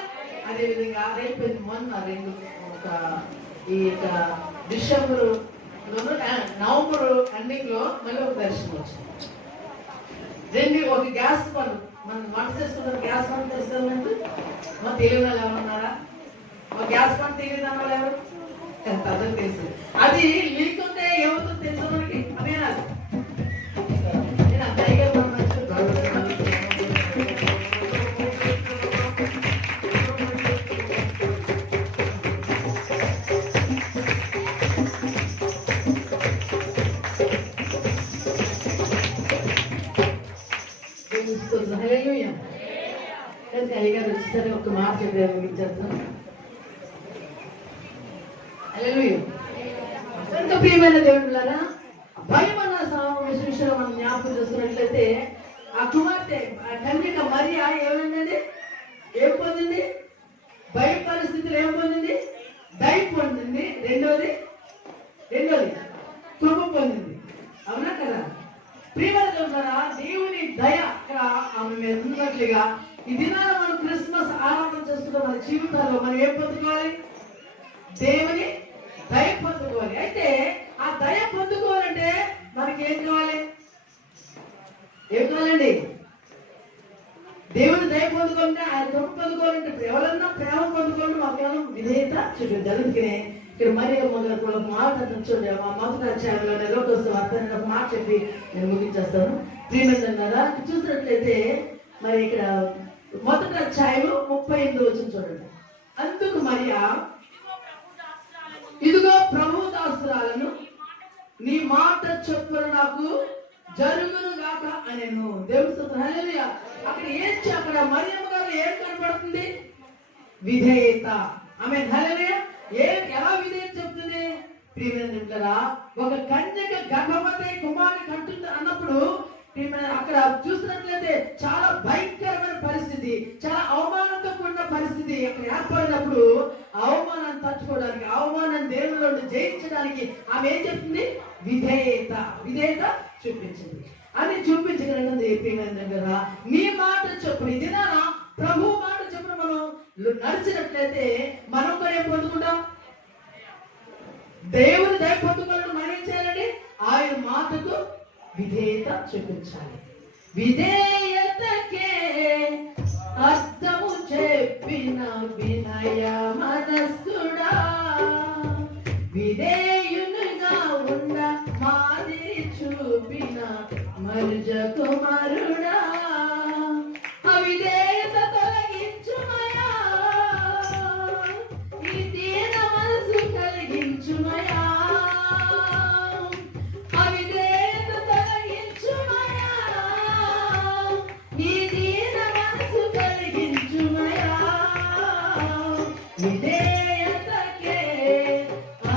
అదే విధంగా అయిపోయింది. మొన్న ఈ డిసెంబర్ నవంబర్ ఎండింగ్ లో మళ్ళీ ఒక దర్శనం వచ్చింది. ఒక గ్యాస్ పన్ను మనం వంట చేసుకుంటాం, గ్యాస్ పన్ను తెలుసుకోవాలంటే మన తెలియని వాళ్ళు ఎవరున్నారా? ఒక గ్యాస్ పన్ను తెలియదు అన్న వాళ్ళు ఎవరు? ఎంత అర్థం తెలుసు. అది లీక్ ఉంటే ఏమవుతుందో తెలుసు మనకి. అదేనా నేను ఆ టైగర్ అయ్యగారు వచ్చేసరి ఒక మాట చెప్పి ముగించేస్తాను. ఎంత ప్రియమైన దేవుడులారా, భయం అన్న విషయంలో మనం జ్ఞాపకం చేసుకున్నట్లయితే ఆ కుమార్తె కన్యక మరియా ఏమైందండి? ఏం పొందింది? భయం పరిస్థితులు ఏం పొందింది? దయ పొందింది. రెండోది కృప పొందింది. అవునా కదా? ప్రియమైన దేవుడులారా, దేవుని దయ అక్కడ ఆమె మీద ఉన్నట్లుగా ఈ దినాన మనం క్రిస్మస్ ఆరాధన చేసుకున్న మన జీవితాల్లో మనం ఏం పొందుకోవాలి? దేవుని దయ పొందుకోవాలి. అయితే ఆ దయ పొందుకోవాలంటే మనకి ఏం కావాలండి? దేవుని దయ పొందుకోవాలంటే ఆయన కృప పొందుకోవాలంటే ఎవరన్నా ప్రేమ పొందుకోవాలంటే మాకేమో విధేయత చూపించాలి. అందుకనే ఇక్కడ మరి మొదలు మాట చూడండి. మా మొదటి అధ్యాయంలో లోకస్ వార్త మాట చెప్పి నేను ముగించేస్తాను. ప్రియమైనన్నారా, చూసినట్లయితే మరి ఇక్కడ మొదటి అధ్యాయంలో 38 వచ్చింది చూడండి. అందుకు మరియా, ఇదిగో ప్రభు దాసురాలను, నీ మాట చొప్పున నాకు జరుగును గాక అనేను. దేవుడు హల్లెలూయా. అక్కడ మరియమ్మ గారు ఏం కనపడుతుంది? విధేయత. ఆమె హల్లెలూయా. ఎలా విధేయత చెప్తుంది? ప్రియమైనరా, ఒక కన్యక గర్భవతి కుమారుని కంటుంది అన్నప్పుడు అక్కడ చూసినట్లయితే చాలా భయంకరమైన పరిస్థితి, చాలా అవమానంతో కూడిన పరిస్థితి అక్కడ ఏర్పడినప్పుడు అవమానాన్ని తట్టుకోవడానికి, అవమానాన్ని దేవుళ్ళ జయించడానికి ఆమె ఏం చెప్తుంది? విధేయత చూపించింది. అని చూపించగలిగింది. ఏమైంది కదా, నీ మాట చొప్పున ఇదినా ప్రభు మాట చొప్పున మనం నడిచినట్లయితే మనం కూడా ఏం పొందుకుంటాం? దేవుని దయ పొందుకోవాలని మనం ఏం చేయాలండి? ఆయన మాటకు విధేయత చూపించాలి. విధేయతకే అర్థము చెప్పిన వినయ మనస్సుడా, విధేయునిగా ఉన్న మాదిరి చూపిన మరుజ కుమారుడా, అవిధేయత తొలగించుమయా, ఈ దీన మనసు కలిగించుమయా, విధేయతకే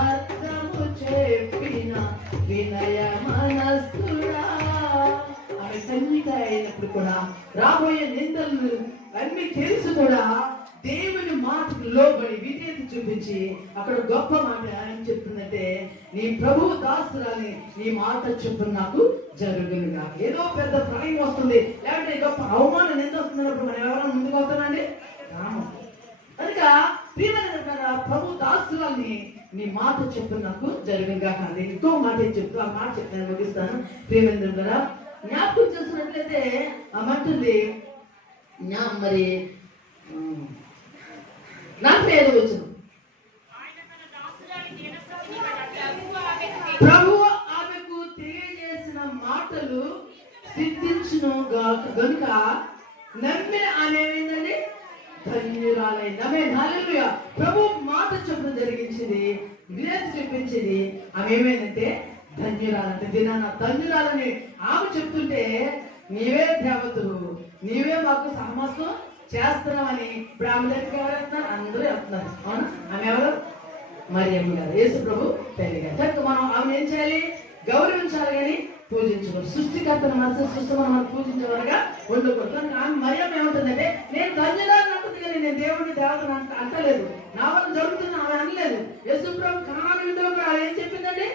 అర్థము చెప్పిన వినయ మనస్సుడా. ఆమె కన్యక అయినప్పుడు కూడా రాబోయే నిందలు అన్ని తెలుసు కూడా దేవుని మాటకు లోబడి విధేయత చూపించి అక్కడ గొప్ప మాట ఏం చెప్తుందంటే, నీ ప్రభు దాసురాలి, నీ మాట చొప్పున నాకు జరుగునుగా. ఏదో పెద్ద ప్రాయం వస్తుంది, లేకపోతే గొప్ప అవమానం నింద వస్తున్నప్పుడు మనం ఎవరైనా ముందుకు అవుతానండి? కనుక ప్రియమైన ప్రభు దాసురాల్ని నీ మాట చెప్పు నాకు జరుగునుగా. కానీ ఇంకో మాట చెప్తూ ఆ మాట చెప్తాను, ముగిస్తాను. ప్రియమైన జ్ఞాపకం చేసినట్లయితే ఆమంటుంది మరి 45 వచనం, ప్రభువు ఆమెకు తెలియజేసిన మాటలు సిద్ధించును గనుక నమ్మిన ఆమె ఏమైందండి? ధన్యురాలైంది. ఆమె హల్లెలూయా. ప్రభు మాట చొప్పున జరిగించింది, విధేయత చూపించింది. ఆమె ఏమైందంటే ధన్యురాలంటే దినాన ధన్యురాలని ఆమె చెప్తుంటే, నీవే దేవతలు, నీవే మాకు సహమస్తం చేస్తున్నామని ఇప్పుడు ఆమె దగ్గరికి ఎవరు వెళ్తున్నారు? అందరూ వెళ్తున్నారు. అవునా? ఆమె ఎవరు? మరియమ్మ గారు, యేసు ప్రభు తల్లి గారు. కనుక మనం ఆమె ఏం చేయాలి? గౌరవించాలి కానీ పూజించకూడదు. సృష్టికర్తను మనసు సృష్టి మనం పూజించేవారుగా ఉండకూడదు. కనుక ఆమె మరియమ్మ ఏముంటుందంటే, నేను ధన్యురాలని అంటుంది కానీ నేను దేవుడిని దేవతను అంటలేదు, నా వల్ల జరుగుతుంది ఆమె అనలేదు. యేసు ప్రభు కానాను విందులో కూడా ఆమె ఏం చెప్పిందండి?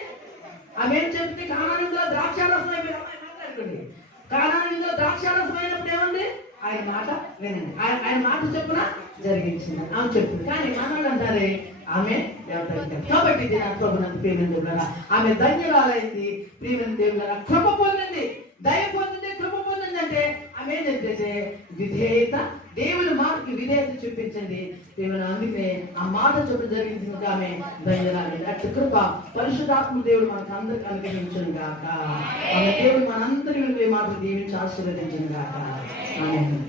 ఆమె ఏం చెప్తే, కానాను విందులో ద్రాక్షారసం అయిపోయింది. కానాను విందులో ద్రాక్షారసం అయినప్పుడు ఏమండి? ఆయన మాట వినండి, ఆయన మాట చెప్పున జరిగించింది ఆమె చెప్పింది. కానీ మనల్ని అంటారే ఆమె దేవత. కాబట్టి ఇది నా ప్రభునందు ప్రియమైన దేవులారా, ఆమె ధన్యురాలైంది. ప్రియమైన దేవులారా, కృప పొందింది, దయ పొందింది, కృప పొందింది. అంటే ఆమె ఏంటంటే విధేయత, దేవుని మాటకి విధేయత చూపించండి. దేవుని అందుకే ఆ మాట చోటు జరిగించింది ఆమె ధన్యురాలైంది. అట్లా కృప పరిశుద్ధాత్మ దేవుడు మనకు అందరికి అనుగ్రహించును గాక. ఆమె దేవుడు మనందరి మాటలు దీవించి ఆశీర్వదించును గాక. ఆమేన్.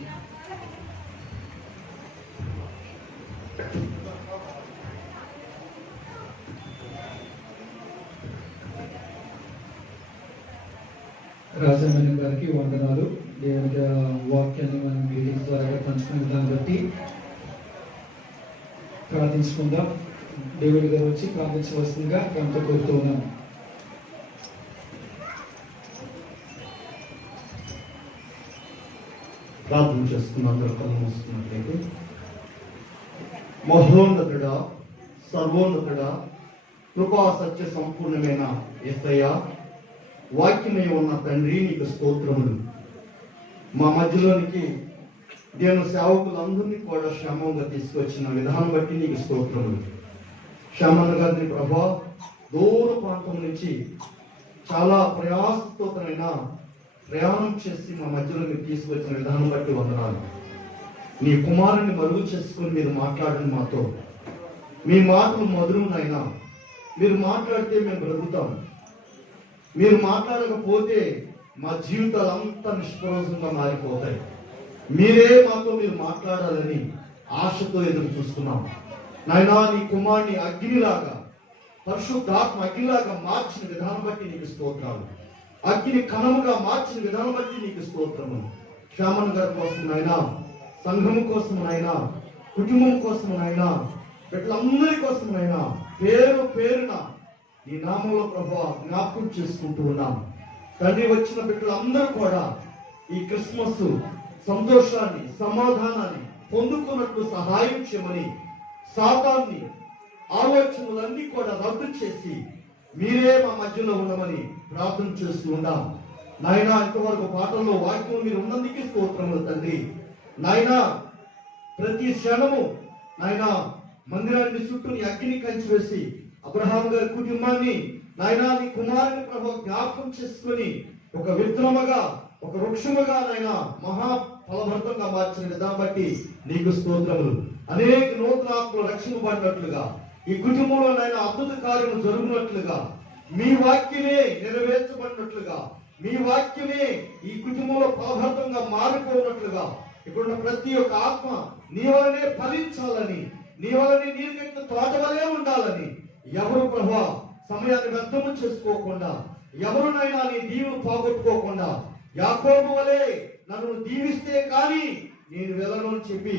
రాజమణి గారికి వందనాలు. దేవుని వాక్యాన్ని మనం మీటింగ్ ద్వారా పంచుకునే దాన్ని బట్టి ప్రార్థించుకుందాం. దేవుడి గారు వచ్చి ప్రార్థించవలసిందిగా గంట కోరుతూ ఉన్నాను. ప్రార్థన చేసుకున్న అందరూ కళ్ళు మూసుకున్నట్లయితే, మహోన్నతుడా, సర్వోన్నతుడా, కృపా సత్య సంపూర్ణమైన యేసయ్య, వాక్యమై ఉన్న తండ్రి, నీకు స్తోత్రములు. మా మధ్యలోనికి దేవుని సేవకులందరినీ కూడా క్షేమంగా తీసుకొచ్చిన విధానం బట్టి నీకు స్తోత్రములు. శ్యామన్న గారిని ప్రభా, దూర ప్రాంతం నుంచి చాలా ప్రయాసతోనైనా ప్రయాణం చేసి మా మధ్యలో మీరు తీసుకొచ్చిన విధానం బట్టి వందనాలు. నీ కుమారుని మరుగు చేసుకుని మీరు మాట్లాడండి మాతో. మీ మాటలు మధురమునైనా, మీరు మాట్లాడితే మేము బ్రతుకుతాం. మీరు మాట్లాడకపోతే మా జీవితాలు అంతా నిష్ప్రయోజనంగా మారిపోతాయి. మీరే మాతో మీరు మాట్లాడాలని ఆశతో ఎదురు చూస్తున్నాం. నాయనా, నీ కుమారుని అగ్నిలాగా, పరిశుద్ధాత్మ అగ్నిలాగా మార్చిన విధానం బట్టి నీకు స్తోత్రాలు. అగ్ని కణముగా మార్చిన విధానం బట్టి నీకు స్తోత్రము. శ్యామన్ గారి కోసం నాయనా, సంఘం కోసం నాయనా, కుటుంబం కోసం నాయనా, బిడ్డలందరి కోసం నాయనా, పేరు పేరున నీ నామంలో ప్రభా జ్ఞాపకం చేసుకుంటూ ఉన్నాం. తండ్రి, వచ్చిన బిడ్డలందరూ కూడా ఈ క్రిస్మస్ సంతోషాన్ని, సమాధానాన్ని పొందుకున్నట్లు సహాయం చేయమని, సాతాన్ని ఆలోచనలన్నీ కూడా రద్దు చేసి మీరే మా మధ్యలో ఉండమని ప్రార్థన చేస్తూ ఉన్నాం. నాయనా, ఇంతవరకు పాటల్లో వాక్యం మీరు ఉన్నందుకే స్తోత్రములు తండ్రి. నాయనా, ప్రతి క్షణము నాయనా మందిరాన్ని చుట్టూ నీ అగ్ని కంచి వేసి అబ్రహాం గారి కుటుంబాన్ని నాయనా నీ కుమారుని ప్రభు జ్ఞాపకం చేసుకుని ఒక విత్తనముగా, ఒక వృక్షముగా నాయనా మహా ఫలభరితంగా మార్చిన విధానం బట్టి నీకు స్తోత్రములు. అనేక నూతన ఆత్మలు రక్షింపబడినట్లుగా, ఈ కుటుంబంలో నాయన అద్భుత కార్యము జరుగునట్లుగా, మీ వాక్యమే నెరవేర్చబడినట్లుగా, మీ వాక్యమే ఈ కుటుంబంలో ఫలభరితంగా మారిపోయినట్లుగా, ఇక్కడున్న ప్రతి ఒక్క ఆత్మ నీ వలనే ఫలించాలని, నీ వలనే నీరు కట్టిన తోట వలే ఉండాలని, ఎవరు ప్రభా సమయాన్ని వ్యర్థము చేసుకోకుండా, ఎవరునైనా నీ దీవును పోగొట్టుకోకుండా, యాకోబు వలే నన్ను దీవిస్తే కానీ నేను వెళ్ళను అని చెప్పి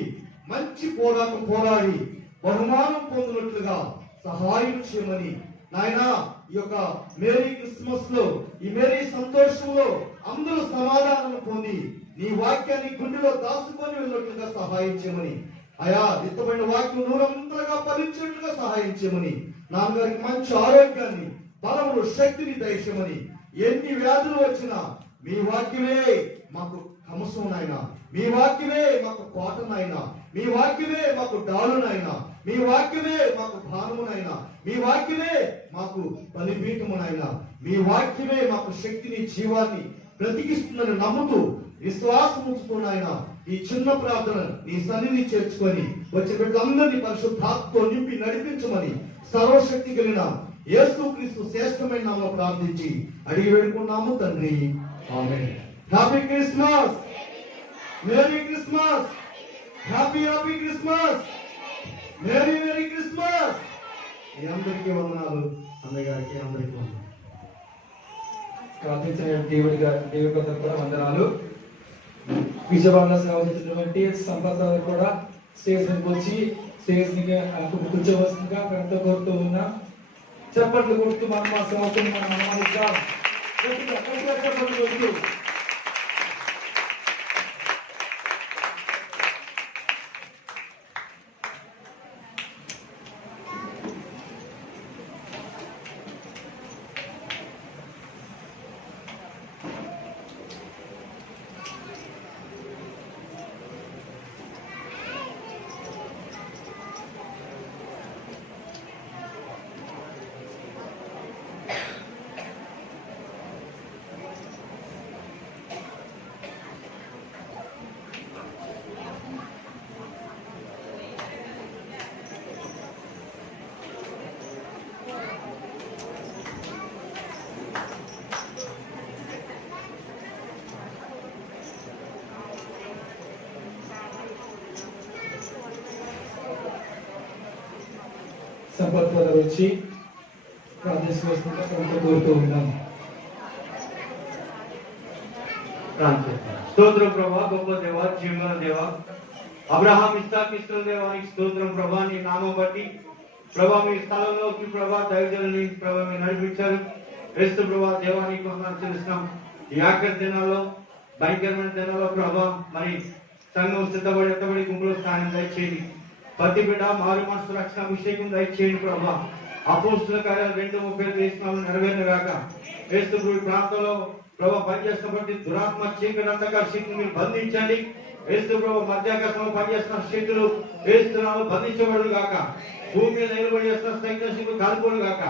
మంచి పోరాటం పోరాడి బహుమానం పొందినట్లుగా సహాయం చేయమని నాయనా, ఈ యొక్క మేరీ క్రిస్మస్ లో, ఈ మేరీ సంతోషంలో అందరూ సమాధానం పొంది నీ వాక్యాన్ని గుండెలో దాచుకొని వెళ్ళినట్లుగా సహాయం చేయమని, అయా విత్తమైన వాక్యం నూరంతలుగా ఫలించినట్లుగా సహాయం చేయమని, నాన్నగారికి మంచి ఆరోగ్యాన్ని, బలమును, శక్తిని దయచేయమని, ఎన్ని వ్యాధులు వచ్చినా మీ వాక్యమే మాకు కమసం నాయనా, మీ వాక్యమే మాకు కోటనైనా, మీ వాక్యమే మాకు డాలునైనా, మీ వాక్యమే మాకు భారమునైనా, మీ వాక్యమే మాకు బలిపీఠమునైనా, మీ వాక్యమే మాకు శక్తిని, జీవాన్ని బ్రతికిస్తుందని నమ్ముతూ విశ్వాసం ఉంచుతున్నాయన ఈ చిన్న ప్రార్థన నీ సన్నిధి చేర్చుకొని వచ్చే బిడ్డలందరినీ పరిశుద్ధాత్మతో నింపి నడిపించమని సర్వశక్తి కలిగిన యేసుక్రీస్తు శ్రేష్టమైన నామములో ప్రార్థించి అడిగి వేడుకున్నాము తండ్రి. Amen. Happy Christmas, merry Christmas, happy Christmas, merry Christmas. మీ అందరికీ వందనాలు. అన్నయ్య గారికి అందరికీ వందనాలు. ప్రార్థించిన దేవుడి కూడా వందనాలు. విజయవాడలో సేవ చేసినటువంటి సంపద కూడా స్టేజ్ మీదకి వచ్చి స్టేజ్ ని కూర్చోవలసిందిగా ప్రేమతో కోరుతూ ఉన్నా. చప్పట్లు కొడుతూ మనం మా సేవకుని మనం ఆనందిద్దాం. చప్పట్లు కొడుతూ సంపద వచ్చి ప్రార్థించవలసిందిగా ప్రేమతో కోరుతూ ఉన్నాం. స్తోత్రం ప్రభా, గొప్ప దేవ, జీవన దేవ, అబ్రహాం ఇస్సాకు ఇస్రాయేలు దేవానికి స్తోత్రం ప్రభా. నీ నామం బట్టి ప్రభా మీ స్థలంలోకి ప్రభా దైవజనుని ప్రభా మీరు నడిపించారు. యేసు ప్రభా దేవానికి వందనాలు చెల్లిస్తున్నాం. ఈ ఆఖరి దినాల్లో భయంకరమైన దినాల్లో ప్రభా మరి సంఘం సిద్ధపడి ఎత్తబడి గుంపులో స్థానం దయచేయండి. ప్రతి బిడ్డ మారు మనసు రక్షణ అభిషేకం దయచేయండి ప్రభా. అపోస్తుల కార్యాలు 2:35 నెరవేరిన గాక. యేసు ప్రాంతంలో ప్రభా పనిచేస్తున్నటువంటి దురాత్మ చీకటి అంధకార శక్తిని మీరు బంధించండి. యేసు ప్రభా మధ్యాకాశంలో పనిచేస్తున్న శక్తులు యేసునామములో బంధించబడును గాక. భూమి మీద నిలబడి చేస్తున్న సైన్య శక్తులు కాల్పోను గాక.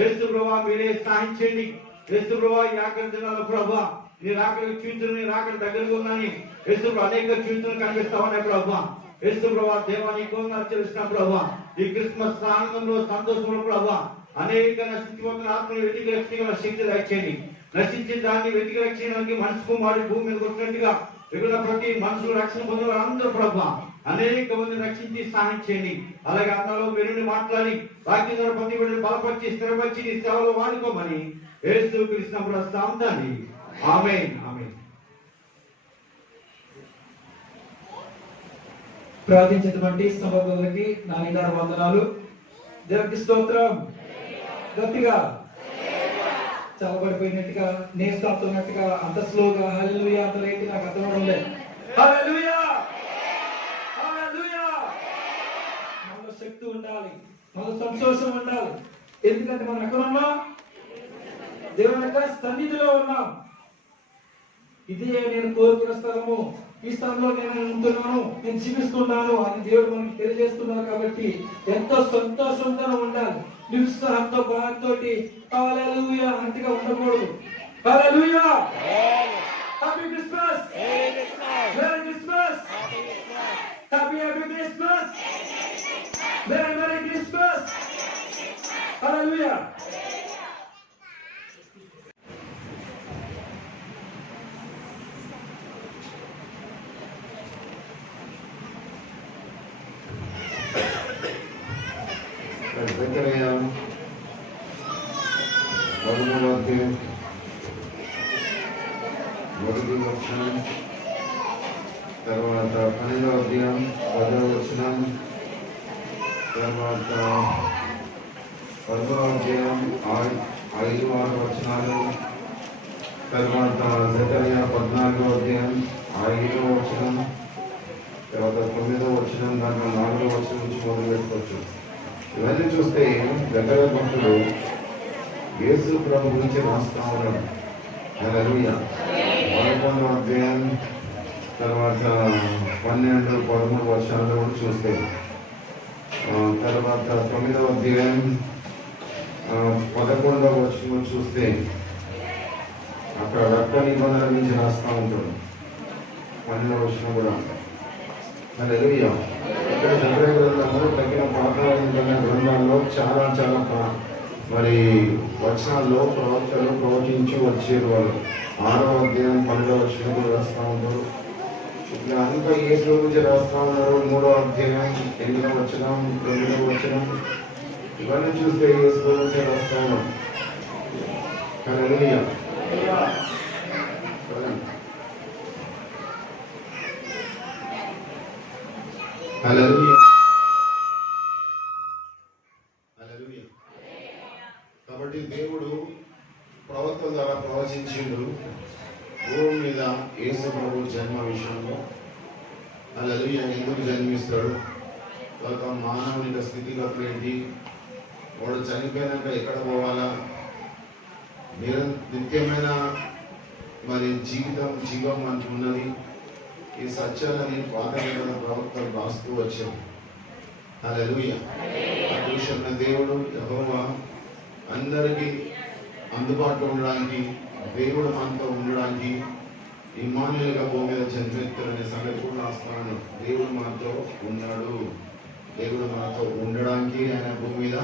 యేసు ప్రభా మీరే సహాయించండి. యేసు ప్రభా ఈ ఆఖరి దినాల్లో ప్రభా నీ రాకడ చూచును, నీ రాకడ దగ్గరగా ఉన్నాని యేసు ప్రభా అనేక చూచును కనిపిస్తామనే ప్రభా. యేసు ప్రభా దేవానికి వందనాలు చెల్లిస్తున్నాం ప్రభా. ఈ క్రిస్మస్ ఆనందంలో సంతోషంలో ప్రభా అనేక నశించిపోతున్న ఆత్మను వెతికి రక్షించగల శక్తి దయచేయండి. నశించిన దాన్ని వెతికి రక్షించడానికి మనసుకు మాడి భూమి మీద కొట్టినట్టుగా వివిధ ప్రతి మనుషులు రక్షణ పొందిన అందరూ ప్రభా అనేక మంది రక్షించి సహాయం చేయండి. అలాగే అందరూ వెలుని మాట్లాడి వాక్యం ద్వారా ప్రతి బిడ్డను బలపరిచి స్థిరపరిచి నీ సేవలో వాడుకోమని యేసు క్రీస్తు ప్రస్తాంతాన్ని ఆమేన్ ఆమేన్. ప్రార్థించినటువంటి సభ్యులకి నా నిండా వందనాలు. దేవునికి స్తోత్రం. గట్టిగా చల్లబడిపోయినట్టుగా నేస్తాతున్నట్టుగా అంత స్లోగా హల్లెలూయా అంత రేటు నాకు అర్థమవడం లేదు. హల్లెలూయా హల్లెలూయా. మనలో శక్తి ఉండాలి, మనలో సంతోషం ఉండాలి. ఎందుకంటే మనం ఎక్కడ ఉన్నాం? దేవుని యొక్క సన్నిధిలో ఉన్నాం. ఇదే నేను కోరుకున్న స్థలము, ఈ స్థలంలో నేను ఉంటున్నాను, నేను జీవిస్తున్నాను అని దేవుడు మనకి తెలియజేస్తున్నారు. కాబట్టి ఎంతో సంతోషంతో ఉండాలి. నిరుత్సాహంతో బాధతో హల్లెలూయా అంతగా ఉండకూడదు. Hallelujah. Happy Christmas, merry Christmas, happy Christmas, merry Christmas. Hallelujah. జకరియా 13వ అధ్యాయం 1వ వచనం, తర్వాత 12వ అధ్యాయం 10వ వచనం, తర్వాత 10వ అధ్యాయం 5-6 వచనాలు, తర్వాత జకరియా 14వ అధ్యాయం 5వ వచనం, తర్వాత 9వ వచనం, దాంట్లో 4వ వచనం నుంచి మొదలు పెట్టుకోవచ్చు. ఇవన్నీ చూస్తే జకరియా భక్తుడు యేసు ప్రభు గురించి రాస్తా ఉన్నాడు. హల్లెలూయా. 11వ అధ్యాయం తర్వాత 12-13 వర్షాలు కూడా చూస్తే, తర్వాత 9వ అధ్యాయం 11వ వచనం చూస్తే అక్కడ రక్త నిబంధన గురించి రాస్తా ఉంటాడు. 12వ వచనం కూడా. హల్లెలూయా. ఇక్కడ జకరియా గ్రంథంలో తగిన పాత గ్రంథాల్లో చాలా చాలా మరి వచనాల్లో ప్రవక్తలు ప్రవచించి వచ్చారు వాళ్ళు. 6వ అధ్యాయం 12వ వచనం రాస్తా ఉన్నారు. ఇట్లా అంతా యేసు గురించి రాస్తా ఉన్నారు. 3వ అధ్యాయం 8వ వచనం 9వ వచనం ఇవన్నీ చూస్తే యేసు గురించి రాస్తా ఉన్నాం. హల్లెలూయా. హల్లెలూయా. హల్లెలూయా. కాబట్టి దేవుడు ప్రవక్త ద్వారా ప్రవచించిండు భూమి మీద యేసు ప్రభు జన్మ విషయంలో. హల్లెలూయా. ఎందుకు జన్మిస్తాడు, తర్వాత మానవుని స్థితిగతులు ఏంటి, వాడు చనిపోయినాక ఎక్కడ పోవాలా, నిత్యమైన మరి జీవం మనకు ఉన్నది. ఈ సత్యాలని పాత నిబంధన ప్రవక్తలు రాస్తూ వచ్చారు. హల్లెలూయా. అదృశ్యమైన దేవుడు యెహోవా అందరికీ అందుబాటులో ఉండడానికి, దేవుడు మనతో ఉండడానికి ఇమ్మానుయేలుగా భూమి మీద జన్మెత్తాడనే సంగతి కూడా రాస్తాను. దేవుడు మనతో ఉన్నాడు. దేవుడు మనతో ఉండడానికి ఆయన భూమి మీద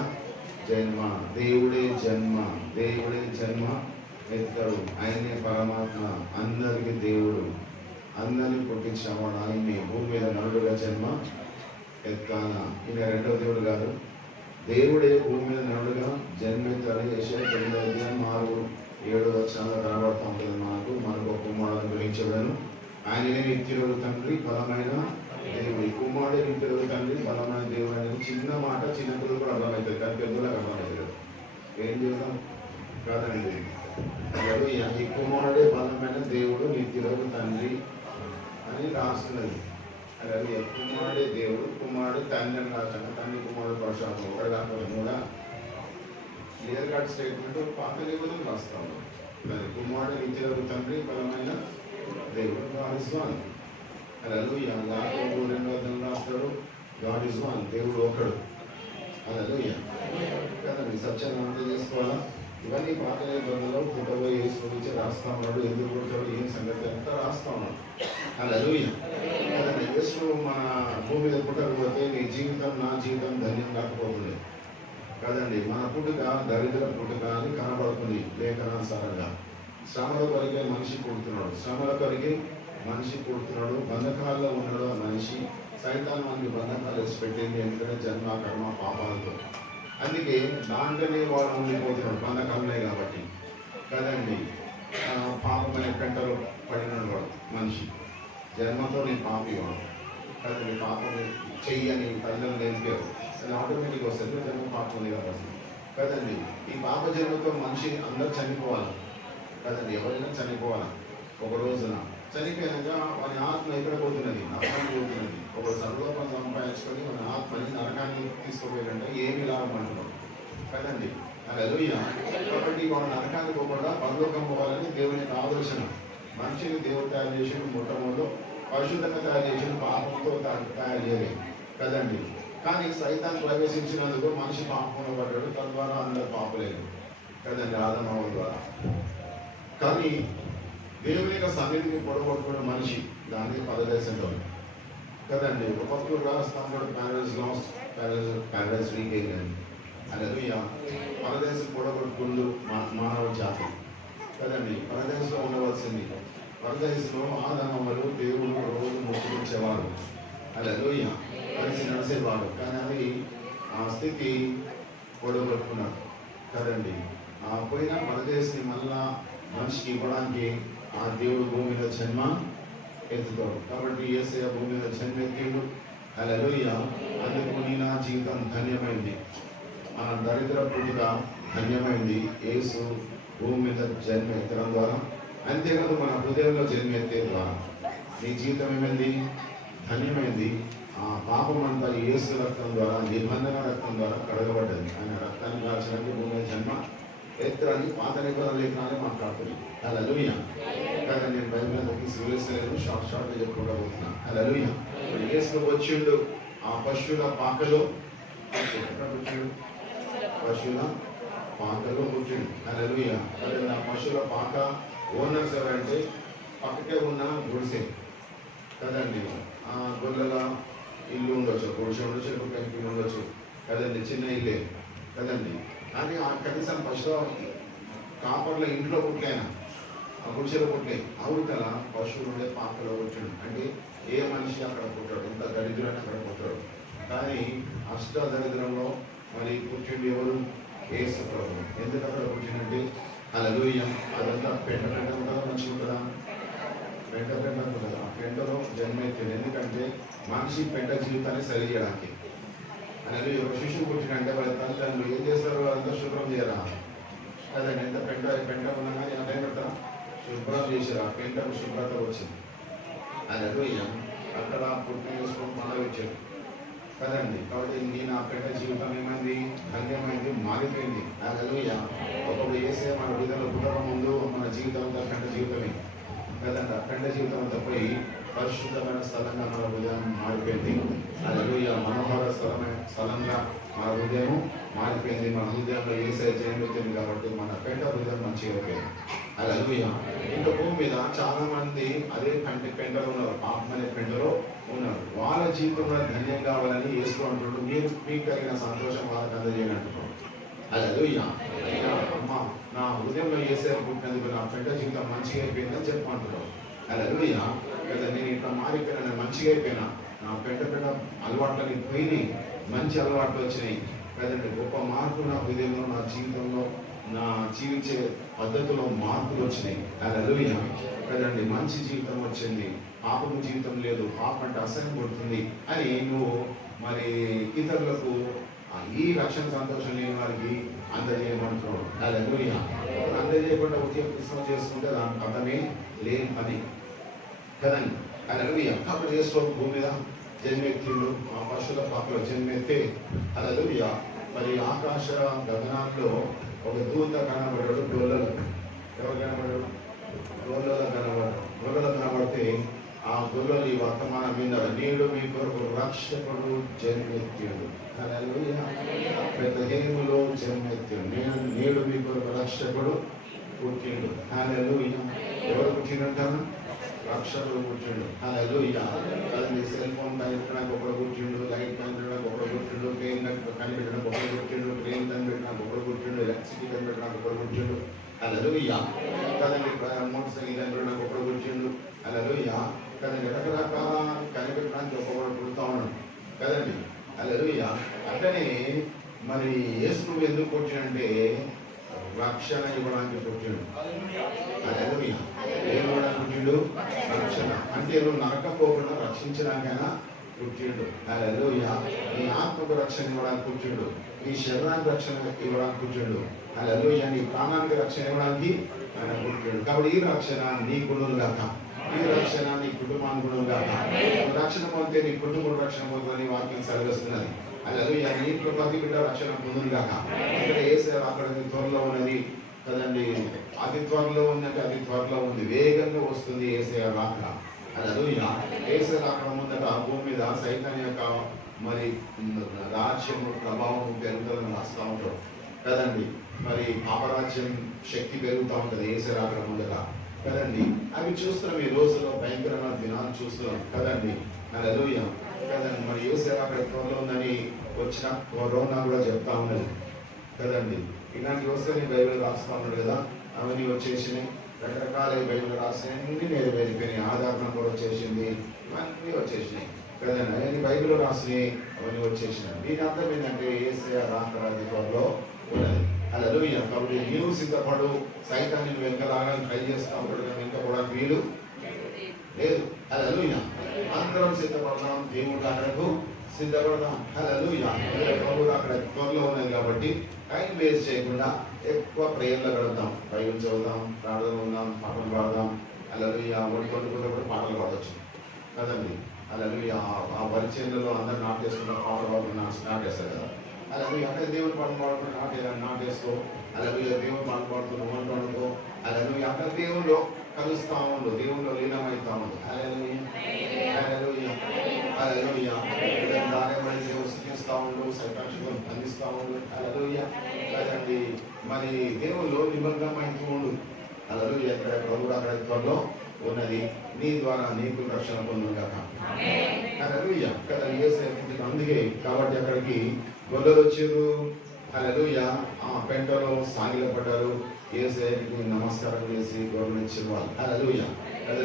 జన్మ, దేవుడే జన్మ ఎత్తాడు. ఆయనే పరమాత్మ, అందరికి దేవుడు, అందరినీ పుట్టించినవాడు ఆయన్ని. భూమి మీద నరుడుగా జన్మ ఎత్తాన. ఈయన రెండవ దేవుడు కాదు, దేవుడే భూమి మీద నరుడుగా జన్మెత్తాడని యెషయా 9వ అధ్యాయం 6-7 వచనాల్లో కనబడతా ఉంటుంది. మనకు ఒక కుమారుడు గ్రహించబడను, ఆయననే నిత్యుడు తండ్రి బలమైన దేవుడు. ఈ కుమారుడే నిత్యుడు తండ్రి బలమైన దేవుడు అనేది చిన్న మాట, చిన్న పిల్లలు కూడా అర్థమవుతుంది, కానీ పెద్దలకు అర్థమవుతుంది. ఏం చేద్దాం కాదండి. ఈ కుమారుడే బలమైన దేవుడు, నిత్యుడు తండ్రి అని రాస్తున్నది. అలాగే కుమారుడే దేవుడు, కుమారుడు తండ్రి అని రాకుండా తండ్రి కుమారుడు ప్రశాంతం ఒకటి కాకుండా కూడా క్లియర్ కట్ స్టేట్మెంట్ పాత నిబంధనలు రాస్తాము. కుమారుడు నిత్యుడు తండ్రి బలమైన దేవుడు, గాడ్ ఇస్ వన్. హల్లెలూయా. యాకోబు 2వ అధ్యాయం రాస్తాడు, గాడ్ ఇస్ వన్, దేవుడు ఒకడు. హల్లెలూయా. కదండి, సత్యాన్ని అర్థం చేసుకోవాలా. ఇవన్నీ పాత నిబంధనలో పుట్టబోయే యేసు గురించి రాస్తా ఉన్నాడు. ఎందుకు పుట్టాడు, ఏం సంగతి అంతా రాస్తా ఉన్నాడు. హల్లెలూయా. కదండి, యేసు మన భూమి మీద పుట్టకపోతే నీ జీవితం నా జీవితం ధన్యం కాకపోతుంది కదండి. మన పుట్టుక దరిద్ర పుట్టుక అని కనబడుతుంది లేఖనానుసారంగా. శ్రమల కొరికే మనిషి పుడుతున్నాడు, శ్రమల కొరికే మనిషి పుడుతున్నాడు. బంధకాల్లో ఉన్నాడు ఆ మనిషి. సైతాన్ మనకి బంధకాలు వేసి పెట్టింది, ఎందుకంటే జన్మ కర్మ పాపాలతో. అందుకే దాంట్లోనే వాడు ఉండిపోతున్నాడు, బంధకాలనే కాబట్టి కదండి. పాపమైన పెంటలో పడినాడు వాడు మనిషి, జన్మతో నేను పాపి వాడు కదండి. పాపం చెయ్యని తల్లిని నేర్పారు, అది ఆటోమేటిక్గా వస్తుంది. జన్మ పాపం ఉంది కాబట్టి కదండి. ఈ పాప జన్మతో మనిషి అందరూ చనిపోవాలి కదండి. ఎవరైనా చనిపోవాలి. ఒక రోజున చనిపోయాక వాని ఆత్మ ఎక్కడ పోతున్నది, నరకానికి పోతున్నది. ఒక సర్వలోకం సంపాదించుకొని మన ఆత్మని నరకానికి తీసుకుపోయారంటే ఏమి లాభం అంటున్నాడు కదండి. హల్లెలూయా. కాబట్టి వాడు నరకానికి పోకుండా పరలోకం పోవాలని దేవుని యొక్క ఆలోచన. మనిషిని దేవుడు తయారు చేసిన మొట్టమొదటి పరిశుద్ధంగా తయారు చేసిన, పాపంతో తయారు చేయలేదు కదండి. కానీ సైతాన్ ప్రవేశించినందుకు మనిషి పాపంలో పడ్డాడు, తద్వారా అందరూ పాపలేదు కదండి, ఆదమవ ద్వారా. కానీ దేవుని యొక్క సన్నిధిని పొడగొట్టుకున్న మనిషి, దానికి పరదేశంలో కదండి. ఒక భక్తుడు రాస్తాడు, ప్యారడైజ్ రీగెయిన్ అని. హల్లెలూయా. పరదేశం పొడగొట్టుకుంటూ మానవ జాతి కదండి. పరదేశంలో ఉండవలసింది. పరదేశంలో ఆదామవలు దేవుడు రోజు ముట్టుకొచ్చేవాడు. హల్లెలూయా. కలిసి నడిసేవాడు. కానీ అది ఆ స్థితి పొడగొట్టుకున్నాడు కదండి. ఆ పోయిన పరదేశిని మళ్ళా మనిషికి ఇవ్వడానికి ఆ దేవుడు భూమి మీద జన్మ ఎత్తుతాడు. కాబట్టి యేసయ్య భూమి మీద జన్మ ఎత్తిండు. హల్లెలూయా. అందుకు నీ నా జీవితం ధన్యమైంది, మన దరిద్ర పుట్టుక ధన్యమైంది యేసు భూమి మీద జన్మ ఎత్తడం ద్వారా. అంతేకాదు మన హృదయంలో జన్మ ఎత్తే ద్వారా నీ జీవితం ఏమైంది, ధన్యమైంది. ఆ పాపం అంతా యేసు రక్తం ద్వారా, నిబంధన రక్తం ద్వారా కడగబడ్డది. ఆయన రక్తాన్ని కాల్చడానికి భూమి మీద జన్మ ఎత్తడానికి పాత నిబంధన లేఖనాలే మాట్లాడుతుంది. హల్లెలూయా. కానీ నేను బైబిల్కి సీరియస్లేదు, షార్ట్గా చెప్పుకుంటూ పోతున్నా. హల్లెలూయా. యేసు వచ్చిండు ఆ పశువుల పాకలో, పశువుల పాకలో పుట్టిండు. హల్లెలూయా. ఆ పశువుల పాక ఓనర్స్ ఎవరంటే పక్కకే ఉన్న గుడిసె కదండి. ఆ గొల్లల ఇల్లు ఉండొచ్చు, గుడిసె ఉండొచ్చు, ఇల్లు ఉండొచ్చు కదండి, చిన్న ఇల్లే కదండి. కానీ ఆ కనీసం పశువు కాపర్ల ఇంట్లో పుట్లైనా ఆ గుడిసెలో పుట్టాయి. అవతల పశువులు ఉండే పాకలో పుట్టాడు. అంటే ఏ మనిషి అక్కడ పుట్టాడు, ఎంత దరిద్రాన్ని అక్కడ పుట్టాడు. కానీ అష్ట దరిద్రంలో మరి కూర్చుండి ఎవరు? యేసు ప్రభువు. ఎందుకు అక్కడ కూర్చుంటే హల్లెలూయా, అదంతా పెంట పెంట ఉంటుందా, మంచిగా ఉంటుందా? పెంట పెంట ఉంటుంది. ఆ పెంటలో జన్మెత్తింది. ఎందుకంటే మనిషి పెంట జీవితాన్ని సరి చేయడానికి. అనేది ఒక శిశువు కూర్చుంటే వాళ్ళ తల్లిదండ్రులు ఏం చేస్తారు? వాళ్ళంతా శుభ్రం చేయరా? అదండి, ఎంత పెంట పెంట ఉన్నా కానీ ఎంత ఏం పెడతారా? శుభ్రం చేసారు. ఆ పెంటకు శుభ్రత వచ్చింది. హల్లెలూయా. అక్కడ పుట్టిన వేసుకొని పండుగ ఇచ్చారు కదండి. కాబట్టి నేను ఆ పెద్ద జీవితం ఏమైంది? ధన్యమైంది, మారిపోయింది. హల్లెలూయా. ఒకప్పుడు వేసే మన హృదయంలో పుట్టక ముందు మన జీవితం అంతా పెద్ద జీవితమే కదండి. ఆ పెద్ద జీవితం అంతా పోయి పరిశుద్ధమైన స్థలంగా మన హృదయం మారిపోయింది. హల్లెలూయా. మనోహర స్థలంగా మన హృదయం మారిపోయింది. మన హృదయంలో ఏసే జన్మెత్తింది కాబట్టి మన పెద్ద హృదయం మంచిగా అయిపోయింది. హల్లెలూయా. ఇంకా భూమి మీద చాలా మంది అదే పెంటలో ఉన్నారు, పాపమనే పెంటలో ఉన్నారు. వాళ్ళ జీవితంలో ధన్యం కావాలని యేసు అంటున్నాడు. మీరు మీకు కలిగిన సంతోషం వాళ్ళకి అందజేయని అంటున్నాడు. హల్లెలూయా. అమ్మ, నా హృదయంలో యేసే పుట్టినందుకు నా పెంట జీవితం మంచిగా అయిపోయిందని చెప్పంటున్నాడు. హల్లెలూయా. కదా, నేను ఇట్లా మారిపోయినా, నేను మంచిగా అయిపోయినా, నా పెంట అలవాట్లని పోయినాయి, మంచి అలవాట్లు వచ్చినాయి కదండి. గొప్ప మార్పు నా హృదయంలో, నా జీవితంలో, నా జీవించే పద్ధతిలో మార్పులు వచ్చినాయి. హల్లెలూయా. కదండి, మంచి జీవితం వచ్చింది, పాపము జీవితం లేదు, పాపం అంటే అసహ్యం పడుతుంది అని నువ్వు మరి ఇతరులకు ఈ రక్షణ సంతోషం లేని వారికి అందజేయమంటున్నాడు. హల్లెలూయా. అందజేయకుండా ఉద్యోగం చేసుకుంటే దానికి అర్థమే లేని పని కదండి. హల్లెలూయా. కాబట్టి యేసు భూమి మీద జన్మెత్తిండు, ఆ పశువుల పాకలో జన్మెత్తే హల్లెలూయా. మరి ఆకాశ గగనాల్లో ఒక దూత కనబడ్డాడు. డోళ్ళలో ఎవరు కనబడ్డాడు? డోళ్ళలో కనబడ్డాడు. డోళ్ళలో కనబడితే ఆ గొర్రెలు ఈ వర్తమానం మీద నేడు మీ కొరకు రక్షకుడు జన్మెత్తాడు. హల్లెలూయా. బెత్లెహేములో జన్మెత్తాడు. నేడు మీ కొరకు రక్షకుడు పుట్టిండు. హల్లెలూయా. ఎవరు పుట్టిండంటారు? రక్షకుడు పుట్టిండు. హల్లెలూయా. అది సెల్ ఫోన్ కనిపెట్టడానికి ఒకడు పుట్టిండు, లైట్ కనిపెట్టడానికి ఒకడు పుట్టిండు, ట్రైన్ కనిపెట్టడానికి ఒకడు పుట్టిండు, ట్రైన్ కనిపెట్టడానికి ఒకడు పుట్టిండు, ఎలక్ట్రిసిటీ కనిపెట్టడానికి ఒకడు పుట్టిండు. హల్లెలూయా. కదండి, మోటార్ సైకిల్ కనిపెట్టడానికి ఒకడు పుట్టిండు. హల్లెలూయా. కదండి, రకరకాల కనిపెట్టడానికి ఒక్కొక్కడు పుడుతూ ఉన్నాడు కదండి. హల్లెలూయా. అట్లనే మరి యేసు నువ్వు ఎందుకు పుట్టినంటే రక్షణ ఇవ్వడానికి పుట్టిండు. హల్లెలూయా. ఏం ఇవ్వడానికి పుట్టిండు? రక్షణ. అంటే నువ్వు నరకపోకుండా రక్షించడానికైనా పుట్టిండు. హల్లెలూయా. నీ ఆత్మకు రక్షణ ఇవ్వడానికి పుట్టిండు, నీ శరీరానికి రక్షణ ఇవ్వడానికి పుట్టిండు. హల్లెలూయా. నీ ప్రాణానికి రక్షణ ఇవ్వడానికి ఆయన పుట్టిండు. కాబట్టి ఈ రక్షణ నీ గుణులు గాక, ఈ రక్షణ నీ కుటుంబానికి గుణులు గాక. రక్షణ పొందితే నీ కుటుంబం రక్షణ పొందుతుంది వాక్యం సెలవిస్తున్నది. హల్లెలూయా. నీ ఇంట్లో ప్రతి బిడ్డ రక్షణ పొందును గాక. ఇక్కడ యేసు అక్కడ త్వరలో ఉన్నది కదండి. అతి త్వరలో ఉందంటే అతి త్వరలో ఉంది, వేగంగా వస్తుంది యేసయ్య రాక. హల్లెలూయా. యేసయ్య రాక ముందట భూమి మీద సైతాన్ యొక్క మరి రాజ్యము ప్రభావం పెరుగుదలను వస్తూ ఉంటాడు కదండి. మరి పాపరాజ్యం శక్తి పెరుగుతూ ఉంటుంది యేసయ్య రాక ముందట కదండి. అవి చూస్తున్నాం, ఈ రోజుల్లో భయంకరమైన దినాలు చూస్తున్నాం కదండి. హల్లెలూయా. కదండి. మరి యేసయ్య అక్కడ త్వరలో ఉందని వచ్చిన కరోనా కూడా చెప్తా ఉన్నది కదండి. ఇలాంటి వస్తే బైబిల్ రాస్తా ఉన్నాడు కదా, అవన్నీ వచ్చేసినాయి. రకరకాల బైబిల్ రాసినాయి, అన్ని నెరవేరిపోయినాయి. ఆధార్ నంబర్ వచ్చేసింది, అన్నీ వచ్చేసినాయి కదండి. అవన్నీ బైబిల్ రాసినాయి, అవన్నీ వచ్చేసినాయి. దీని అర్థం ఏంటంటే యేసయ్య రాకరాజు త్వరలో ఉన్నది. హల్లెలూయా. కాబట్టి నీవు సిద్ధపడు. సైతాన్ని నువ్వు వెంకలాగానే ట్రై చేస్తా ఉంటాడు కానీ వెంకపోవడానికి వీలు లేదు. హల్లెలూయా. అందరం సిద్ధపడదాం, దేవుడు అక్కడకు సిద్ధపడదాం. హల్లెలూయా. ప్రభు అక్కడ త్వరలో ఉన్నది కాబట్టి టైం వేస్ట్ చేయకుండా ఎక్కువ ప్రేయర్లో గడుపుదాం, బైబిల్ చదువుదాం, ప్రార్థన ఉందాం, పాటలు పాడదాం. హల్లెలూయా. వండుకుంటూ కూడా పాటలు పాడవచ్చు కదండి. హల్లెలూయా. ఆ పరిచయంలో అందరు నాటేసుకుంటా పాటలు పాడుతున్నా స్టార్ట్ చేస్తారు కదా. హల్లెలూయా. అంటే దేవుడు పాటలు పాడుకుంటే నాటేసుకో. హల్లెలూయా. దేవుడు పాటలు పాడుతున్నావు అనుకో. హల్లెలూయా. అక్కడ దేవుళ్ళు కలుస్తా ఉండు, దేవుళ్ళు లీనమవుతా ఉండు. హల్లెలూయా. హల్లెలూయా. హల్లెలూయా. దాని దేవుడు స్థితిస్తా ఉండు, సైతాక్షులు అందిస్తా ఉండు. హల్లెలూయా. కదండి. మరి దేవుళ్ళు నిమగ్నమైతూ ఉండు. హల్లెలూయా. ఎక్కడ ప్రభు అక్కడ త్వరలో ఉన్నది, నీ ద్వారా నీకు రక్షణ పొందును గాక. హల్లెలూయా. కదా యేసయ్య పుట్టిన అందుకే కాబట్టి అక్కడికి గొల్లలు వచ్చారు హల్లెలూయా. ఆ పెంటలో సాగిలపడ్డారు, యేసయ్యకి నమస్కారం చేసి గౌరవించిన వాళ్ళు. హల్లెలూయా.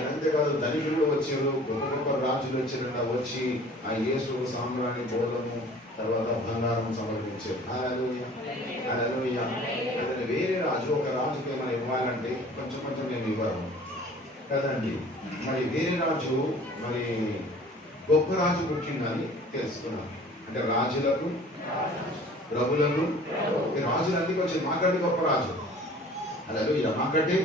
అంతేకాదు ధనికులు వచ్చారు, గొప్ప గొప్ప రాజులు వచ్చిరంట, వచ్చి ఆ యేసు సామ్రాణి బోధము తర్వాత బంగారం సమర్పించారు. హల్లెలూయా. హల్లెలూయా. వేరే రాజు ఒక రాజుకి ఏమైనా ఇవ్వాలంటే కొంచెం కొంచెం నేను ఇవ్వను కదండి. మరి వేరే రాజు మరి గొప్ప రాజు పుట్టిందని తెలుసుకున్నాను. అంటే రాజులకు ప్రభులకు ఈ రాజులన్నీ వచ్చి మాకంటే గొప్ప రాజు. హల్లెలూయా. మాకంటే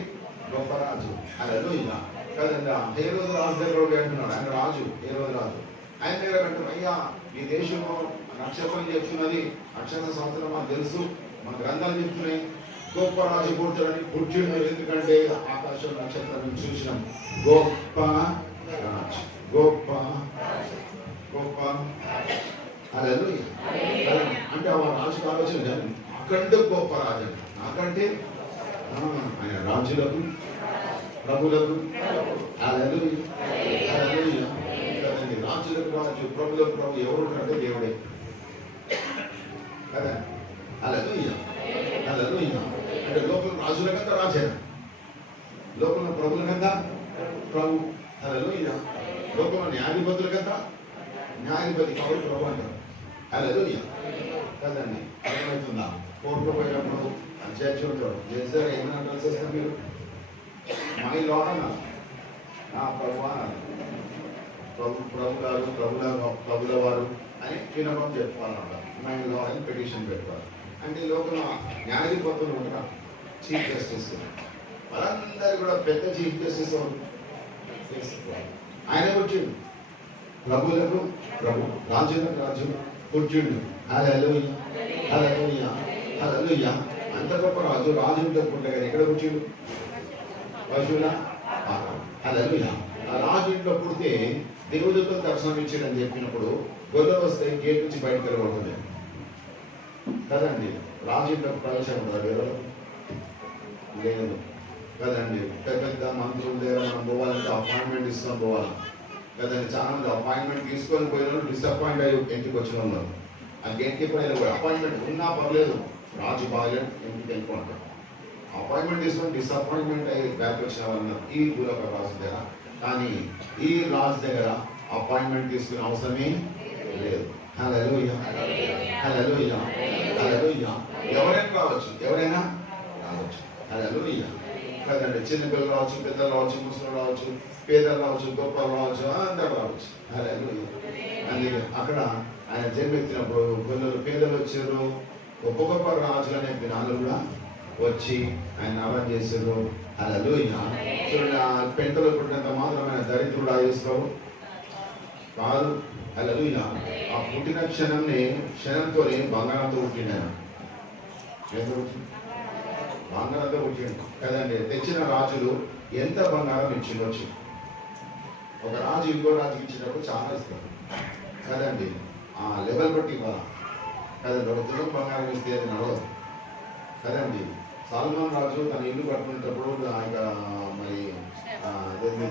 గొప్ప రాజు. హల్లెలూయా. కదండి. హేరోదు రాజు దగ్గర అంటున్నాడు, ఆయన రాజు, హేరోదు రాజు. ఆయన దగ్గర అంటున్నాడు, అయ్యా ఈ దేశంలో నక్షత్రం చెప్తున్నది, నక్షత్ర సంవత్సరం మాకు తెలుసు, మన గ్రంథాలు చెప్తున్నాయి, గొప్ప రాజు పుడతాడని. పుట్టిన ఎందుకంటే ఆకాశం నక్షత్రాన్ని చూసినాం. గొప్ప రాజు, గొప్ప గొప్ప. హల్లెలూయా. అంటే ఆ రాజుకు ఆలోచన కాదు, నాకంటే గొప్ప రాజు, నాకంటే ఆయన రాజులకు ప్రభులకు. హల్లెలూయా. హల్లెలూయా. కదండి. రాజులకు రాజు, ప్రభులకు ప్రభు ఎవరు అంటే దేవుడే కదా. హల్లెలూయా. హల్లెలూయా. అంటే లోపల రాజులకంతా రాజే, లోపల ప్రభులకంతా ప్రభు. హల్లెలూయా. లోపల న్యాయాధిపతులకంతా న్యాయాధిపతి కాబట్టి ప్రభు అంటారు. హల్లెలూయా. కదండి. అర్థమవుతుందా? కోర్టుకు పోయినప్పుడు జడ్జి ఉంటాడు, జడ్జి దగ్గర ఏమైనా కలిసి వస్తారు మీరు, మై లార్డ్ అన్నారు, నా ప్రభు అన్నారు, ప్రభు గారు ప్రభుల వారు అని వినపం చెప్పుకోవాలన్నమాట. మై లార్డ్ అని పిటిషన్ పెట్టుకోవాలి. అంటే లోపల న్యాయాధిపతులు ఉంటారు, చీఫ్ జస్టిస్, వాళ్ళందరూ కూడా పెద్ద చీఫ్ జస్టిస్ ఆయన కూర్చుండు, ప్రభులకు ప్రభు, రాజులకు రాజు కూర్చుండు. హల్లెలూయా. హల్లెలూయా. హల్లెలూయా. అంత గొప్ప రాజు, రాజు ఉంటే కానీ ఎక్కడ కూర్చుండు? పశువుల. హల్లెలూయా. ఆ రాజు ఇంట్లో పుడితే దేవుడితో దర్శనం ఇచ్చాడని చెప్పినప్పుడు గొర్రెలు వస్తే గేట్ నుంచి బయటకు వెళ్ళబడుతుంది కదండి. రాజు ఇంట్లో ప్రవేశం ఉంటుందా గొర్రెలు? లేదు కదండి. పెద్ద పెద్ద మంత్రుల దగ్గర మనం పోవాలంటే అపాయింట్మెంట్ తీసుకొని పోవాలి కదండి. చాలా మంది అపాయింట్మెంట్ తీసుకొని పోయిన డిసప్పాయింట్ అయ్యి ఇంటికి వచ్చిన వాళ్ళు, ఆ గేట్ కీపర్ అయినా కూడా అపాయింట్మెంట్ ఉన్నా పర్లేదు, రాజు బాగాలేదు ఇంటికి వెళ్ళిపోతారు. అపాయింట్మెంట్ తీసుకొని డిసప్పాయింట్మెంట్ అయ్యి బ్యాక్ వచ్చిన వాళ్ళు ఈ భూలోక రాజు దగ్గర. కానీ ఈ రాజు దగ్గర అపాయింట్మెంట్ తీసుకునే అవసరమే లేదు. హల్లెలూయా. హల్లెలూయా. హల్లెలూయా. ఎవరైనా రావచ్చు, ఎవరైనా రావచ్చు. హల్లెలూయా. కదండి. చిన్నపిల్లలు రావచ్చు, పెద్దలు రావచ్చు, ముసలు రావచ్చు, పేదలు రావచ్చు, గొప్పలు రావచ్చు, అందరు రావచ్చు. హల్లెలూయా. అందుకే అక్కడ ఆయన జన్మెత్తినప్పుడు కొందరు పేదలు వచ్చారు, గొప్ప గొప్ప రాజులు అనే దినాలు కూడా వచ్చి ఆయన ఆరాధన చేశారు. హల్లెలూయా. చూడండి, ఆ పెంటలో పుట్టినంత మాత్రమైన దరిద్రుడు ఆయేశ్వరు కాదు. హల్లెలూయా. ఆ పుట్టిన క్షణంతోనే బంగారంతో పుట్టినాయన. బంగారంతో పుట్టిండు కదండి. తెచ్చిన రాజులు ఎంత బంగారం ఇచ్చిండొచ్చు. ఒక రాజు ఇంకో రాజుకి ఇచ్చినప్పుడు చాలా ఇస్తారు కదండి. ఆ లెవెల్ బట్టి ఇవ్వాలి కదండి. ఒక తులం బంగారం ఇస్తే అది నడవదు కదండి. సల్మాన్ రాజు తన ఇల్లు కట్టుకునేటప్పుడు ఆయన మరి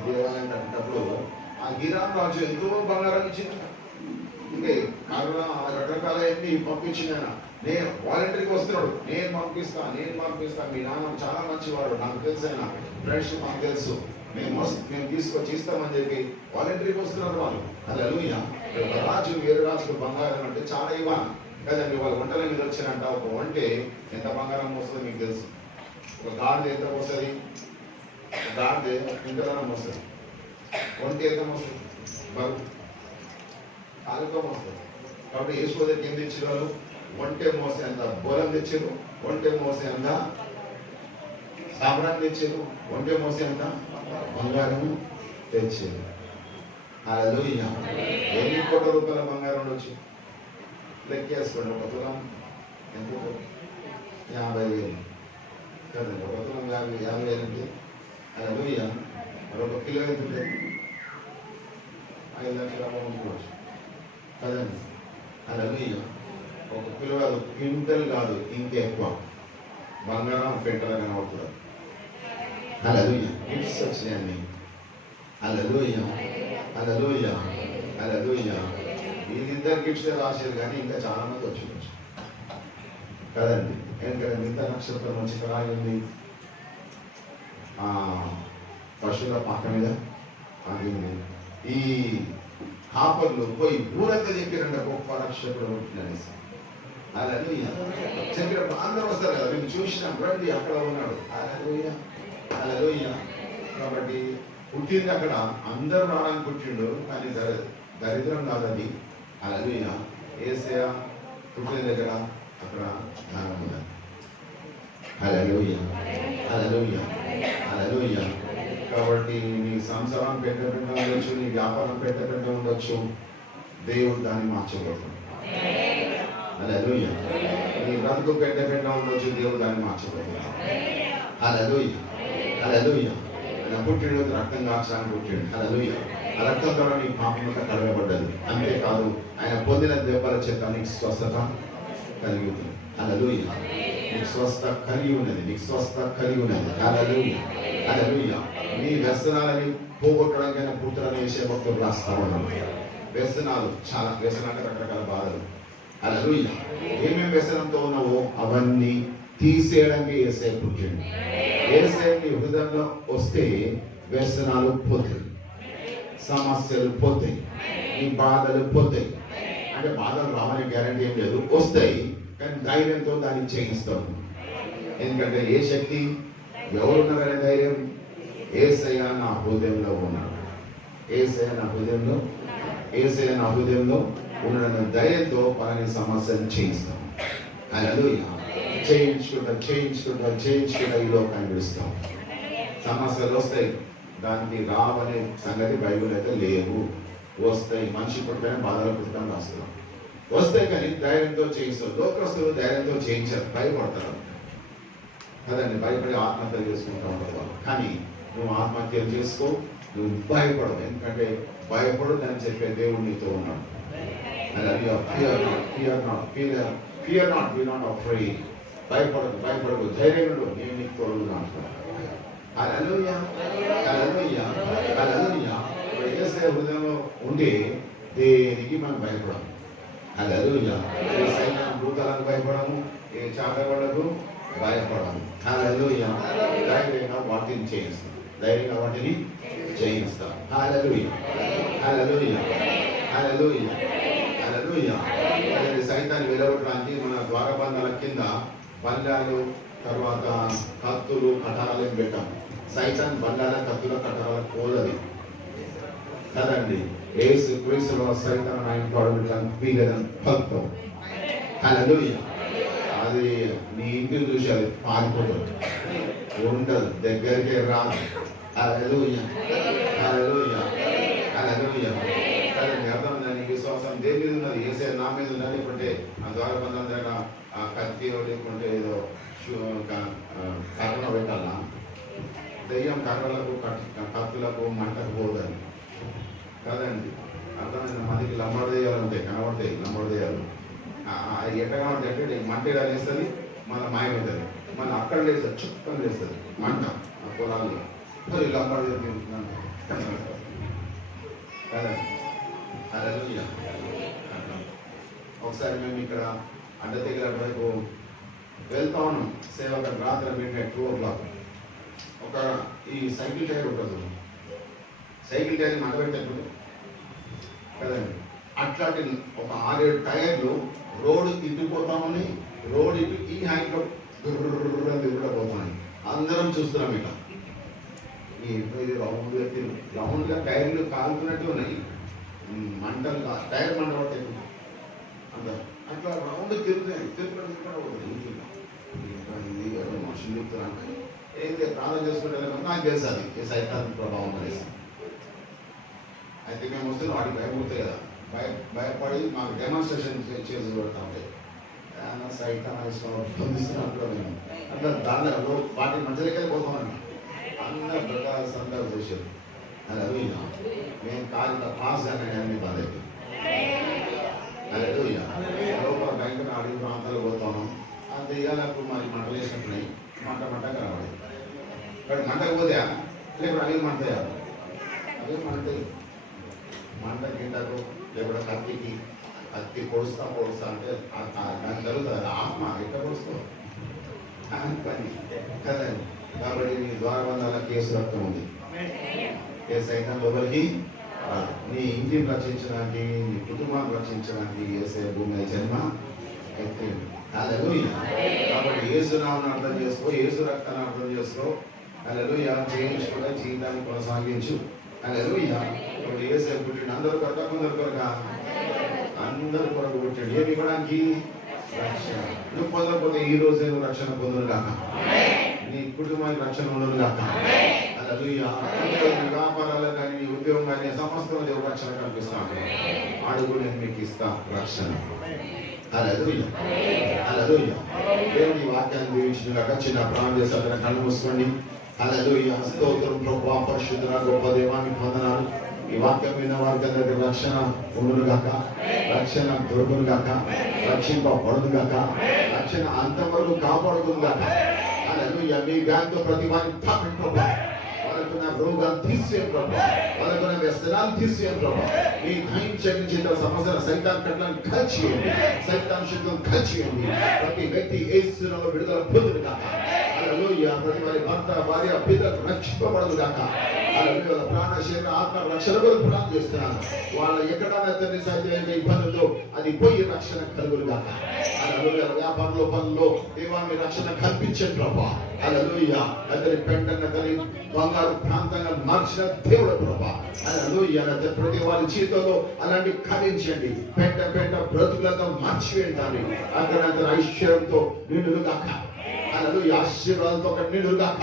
దేవాలయం కట్టినప్పుడు ఆ గిరాన్ రాజు ఎంతో బంగారం ఇచ్చింది. ఇంకే రకరకాల పంపించింది ఆయన. నేను వాలంటీర్కి వస్తున్నాడు, నేను పంపిస్తా. మీ నాన్న చాలా మంచివాడు, నాకు తెలుసు, ఆయన ఫ్రెండ్షిప్ నాకు తెలుసు, మేము తీసుకొచ్చి ఇస్తామని చెప్పి వాలంటీర్కి వస్తున్నారు వాళ్ళు. హల్లెలూయా. ఒక రాజు వేరే రాజుకు బంగారం అంటే చాలా ఇవ్వాలి కదండి. వాళ్ళ వంటల మీద వచ్చారంట. ఒక వంటే ఎంత బంగారం వస్తుందో మీకు తెలుసు. ఒక గాడిద ఎంత వస్తుంది, గాడిద ఇంతగానం వస్తుంది. వంట ఎంత వస్తుంది, బరువు కాలుకం వస్తుంది. కాబట్టి యేసుదేవికి ఏం తెచ్చిన వాళ్ళు వంటే మోసే అంత బోలం తెచ్చారు, వంటే మోసే అంత సాంబ్రాన్ని తెచ్చారు, వంటే మోసే అంత బంగారం తెచ్చారు. హల్లెలూయా. ఎన్ని కోట్ల రూపాయల బంగారం ఉండొచ్చు లెక్కేసుకోండి. ఒక తులం ఎంత? 50,000 కదండి. ఒక తులం 50,000 అంటే హల్లెలూయా. మరొక కిలో ఎంత ఉంటుంది? 5 లక్షల అమ్ముకోవచ్చు కదండి. హల్లెలూయా. ఒక కిలో కాదు, క్వింటల్ కాదు, ఇంకెక్కువ బంగారం పెంటలా కనబడుతుంది. హల్లెలూయా. గిఫ్ట్స్ వచ్చినాయండి. హల్లెలూయా. హల్లెలూయా. హల్లెలూయా. వీళ్ళిద్దరు గిఫ్ట్స్ రాశారు కానీ ఇంకా చాలా మంది వచ్చిండొచ్చు కదండి. ఎందుకంటే మిగతా నక్షత్రం వచ్చి రాగింది పశువుల పాక మీద ఆగింది. ఈ కాపర్లు పోయి ఊరంతా చెప్పారంట గొప్ప రక్షకుడు అనేసి. హల్లెలూయా. చెప్పినప్పుడు అందరూ వస్తారు కదా, మేము చూసినాం రండి అక్కడ ఉన్నాడు. హల్లెలూయా హల్లెలూయా. కాబట్టి పుట్టింది అక్కడ, అందరూ రావడానికి పుట్టిండు, కానీ దరిద్రం కాదని. హల్లెలూయా. యేసయ్య పుట్టిన దగ్గర అక్కడ జ్ఞానం ఉన్నది. హల్లెలూయా హల్లెలూయా హల్లెలూయా. కాబట్టి నీ సంసారం పెద్ద ఉండొచ్చు, నీ వ్యాపారం పెద్ద ఉండొచ్చు, దేవుడు దాన్ని మార్చబోతున్నాడు. హల్లెలూయా. నీ బ్రతుకు పెద్ద ఉండొచ్చు, దేవుడు దాన్ని మార్చబోతున్నాడు. హల్లెలూయా హల్లెలూయా. ఆయన పుట్టిన రక్తం కాచడానికి పుట్టిండు. హల్లెలూయా. ఆ రక్తం ద్వారా నీ పాపమంతా కడగబడ్డది. అంతేకాదు ఆయన పొందిన దెబ్బల చేత నీకు స్వస్థత కలిగి ఉంది. హల్లెలూయా. నీకు స్వస్థ కలిగి ఉన్నది, నీకు స్వస్థ కలిగి ఉన్నది. హల్లెలూయా హల్లెలూయా. నీ వ్యసనాలని పోగొట్టడానికైనా పుత్రాన్ని వేసే భక్తులు రాస్తా ఉన్నాం. వ్యసనాలు చాలా, వ్యసనాలు రకరకాల బాధలు. హల్లెలూయా. ఏమేమి వ్యసనంతో ఉన్నావో అవన్నీ తీసేయడానికి యేసయ్య పుట్టిండు. యేసయ్య నీ హృదయంలో వస్తే వ్యసనాలు పోతాయి, సమస్యలు పోతాయి, నీ బాధలు పోతాయి. అంటే బాధలు రావని గ్యారంటీ ఏం లేదు, వస్తాయి, కానీ ధైర్యంతో దాన్ని చేయిస్తాం. ఎందుకంటే ఏ శక్తి ఎవరున్నారనే ధైర్యం, యేసయ్య నా హృదయంలో ఉన్నాడు, యేసయ్య నా హృదయంలో, యేసయ్య నా హృదయంలో ఉన్న ధైర్యంతో పలాని సమస్యను చేయిస్తాం. హల్లెలూయా. చేయించుకుంటా ఈ లోకాన్ని విడుస్తాం. సమస్యలు వస్తాయి, దానికి రావనే సంగతి బైబిల్ అయితే లేవు. వస్తాయి, మనిషి పుట్టిన బాధలు పుట్టడం రాస్తాం, వస్తాయి, కానీ ధైర్యంతో చేయిస్తాం. లోకస్తులు ధైర్యంతో చేయించారు, భయపడతారు కదండి. భయపడి ఆత్మహత్యలు చేసుకుంటూ ఉంటారు. కానీ నువ్వు ఆత్మహత్యలు చేసుకో, నువ్వు భయపడవు. ఎందుకంటే భయపడు అని చెప్పే దేవుడు నీతో ఉన్నాడు. భయపడకు, ధైర్యంగా నేను నీకు తోడుగా ఉంటాను. హల్లెలూయా హల్లెలూయా హల్లెలూయా. యేసయ్య హృదయంలో ఉండి దేనికి మనం భయపడము. హల్లెలూయా. ఏ సైతం భూతాలకు భయపడము, ఏ చాకవాళ్లకు భయపడము. హల్లెలూయా. ధైర్యంగా వాటిని చేయిస్తాం, ధైర్యంగా వాటిని చేయిస్తాం. హల్లెలూయా హల్లెలూయా హల్లెలూయా హల్లెలూయా. సైతాన్ని వెలగొట్టడానికి మన ద్వారబంధాల కింద బండాలు, తర్వాత కత్తులు, కటారాలు ఏం పెట్టాం. సైతాన్ బండాల, కత్తుల, కటారాల పోలది కదండి. యేసు క్రీస్తులో సైతాన్ ఆయన పడడానికి వీలేదని భక్తం. హల్లెలూయా. అది నీ ఇంటిని చూసి అది పారిపోతుంది, ఉండదు, దగ్గరికి రాదు. హల్లెలూయా హల్లెలూయా హల్లెలూయా. కదండి. అర్థమైందని విశ్వాసం దేని మీద ఉన్నది? యేసయ్య నా మీద ఉన్నది. లేకుంటే ఆ ద్వారబంధం దగ్గర ఆ కత్తి లేకుంటే ఏదో కర్ర పెట్టాలా? దెయ్యం కర్రలకు, కత్తులకు, మంటకు పోదని కదండి. అర్థమైంది. మనకి లంబడి దెయ్యాలు ఉంటాయి, కనబడతాయి లంబడి దెయ్యాలు. ఎట్లా కనబడతాయి అంటే మంట వేస్తుంది, మన మాయమవుతుంది, మన అక్కడ లేస్తుంది, చుక్కలు లేస్తుంది మంట ఆ పొలాల్లో. మరి లంబడి కదండి. హల్లెలూయా. ఒకసారి మేము ఇక్కడ అడ్డతెగల వైపు వెళ్తా ఉన్నాం, సేవక రాత్రి midnight 2 o'clock. ఒక ఈ సైకిల్ టైర్ ఉంటుంది, సైకిల్ టైర్ మండబెట్టేప్పుడు కదండి. అట్లాంటి ఒక 6-7 టైర్లు రోడ్డు ఇటుపోతామని, రోడ్ ఇటు ఈ హైట్లో తిరుగుతా పోతామని అందరం చూస్తున్నాం. ఇక ఈ రౌండ్గా టైర్లు కాలుతున్నట్టు ఉన్నాయి, మంటలు టైర్ మంట పట్టే అంత అట్లా రౌండ్ తిరుగుతాయి. మనుషులు చెప్తున్నాను ఏంటి ప్రార్థన చేసుకుంటే నాకు తెలుసు అది ఏ సైతాన్ ప్రభావం అనేసి. అయితే మేము వస్తున్నాం, వాడికి భయపడుతాయి కదా, భయపడి మాకు డెమాన్స్ట్రేషన్ చేసి పెడతా ఉంటాయి. సైతాన్ బంధిస్తున్నప్పుడు మేము అట్లా దాంట్లో వాటి మధ్యలోకి వెళ్ళిపోతామని అందరూ ప్రకార సందర్భం చేశారు. అది అవి మేము కాదు పాస్ అన్ని బాధ అయితే లోపల భయంకర అడవి ప్రాంతాలు పోతాము. ఆ దెయ్యాలకు మరి మంటలు వేసినట్టున్నాయి, మంటగా రావాలి. కానీ మంటకు పోతే లేకపోతే అవి మంటయా? అవి మంటలు మంట గింటకు లేకపోతే కత్తికి అత్తి పొడుస్తా అంటే నాకు జరుగుతుంది ఆత్మ ఎట్లా పొడుస్తావు పని కదండి. కాబట్టి నీ ద్వారబంధాల కేసు రక్తం ఉంది. కేసు అయినా లోపలికి నీ ఇంటిని రక్షించడానికి, నీ కుటుంబాన్ని రక్షించడానికి ఏసే భూమి జన్మ అయితే. కాబట్టి ఏసునామని అర్థం చేసుకో, ఏసు రక్తాన్ని అర్థం చేసుకో. హల్లెలూయా. చేయించుకుంటే జీవితాన్ని కొనసాగించు. హల్లెలూయా. ఇప్పుడు ఏసే పుట్టిండు అందరూ కొరక, కొందరు కొరక, అందరూ కొరకు పుట్టిండు. ఏమి ఇవ్వడానికి? రక్షణ. నువ్వు పొందకపోతే ఈ రోజే నువ్వు రక్షణ పొందును కాక, నీ కుటుంబానికి రక్షణ ఉండదు కాక. హల్లెలూయా. నీ వ్యాపారాలు కానీ, నీ ఉద్యోగం కానీ, సమస్తం దేవుడు రక్షణ కల్పిస్తాను. అడుగు, నేను మీకు ఇస్తా రక్షణ. హల్లెలూయా. హల్లెలూయా. దేవుని వాక్యాన్ని దీవించిన కాక చిన్న ప్రాణం చేశారు. కళ్ళు మూసుకోండి. హల్లెలూయా. స్తోత్రం ప్రభువా, పరిశుద్ధుడా, గొప్ప దేవానికి వందనాలు. ఈ వాక్యం విన్న వారికి అందరికీ రక్షణ ఉండును గాక, రక్షణ దొరుకును గాక, రక్షింపబడును గాక, రక్షణ అంతవరకు కాపాడుతుంది గాక. హల్లెలూయా. మీ బ్యాంకు ప్రతి వారిని తాకండి ప్రభువా. వాళ్ళకున్న రోగాలు తీసేయండి ప్రభువా, వాళ్ళకున్న వ్యసనాలు తీసేయండి ప్రభువా. మీ దైవం చెల్లించిన సమస్యల సైతాన్ కట్లను కాల్చేయండి, సైతాన్ శక్తులను కాల్చేయండి. ప్రతి వ్యక్తి యేసు నామములో విడుదల పొందును గాక. హల్లెలూయా. ప్రతి వారి భర్త, భార్య, పిల్లలు రక్షింపబడును గాక. హల్లెలూయా. ప్రాణ శరీర ఆత్మ రక్షణ కొరకు ప్రార్థన చేస్తున్నాను. వాళ్ళ ఎక్కడైనా తండ్రి సైతం ఇబ్బందులతో అది పోయి రక్షణ కలుగును గాక. హల్లెలూయా. వ్యాపారంలో, పనుల్లో దేవాన్ని రక్షణ కల్పించండి ప్రభువా. హల్లెలూయా. అతని పెంటన్న తల్లి బంగారు ప్రాంతంగా మార్చిన దేవుడు ప్రభువా. హల్లెలూయా. ప్రతి వారి జీవితంలో అలాంటి కలిగించండి. పెంట బ్రతుకులతో మార్చివేయండి. అక్కడ ఐశ్వర్యంతో నిండును గాక. హల్లెలూయా. ఆశీర్వాదంతో నిండును గాక.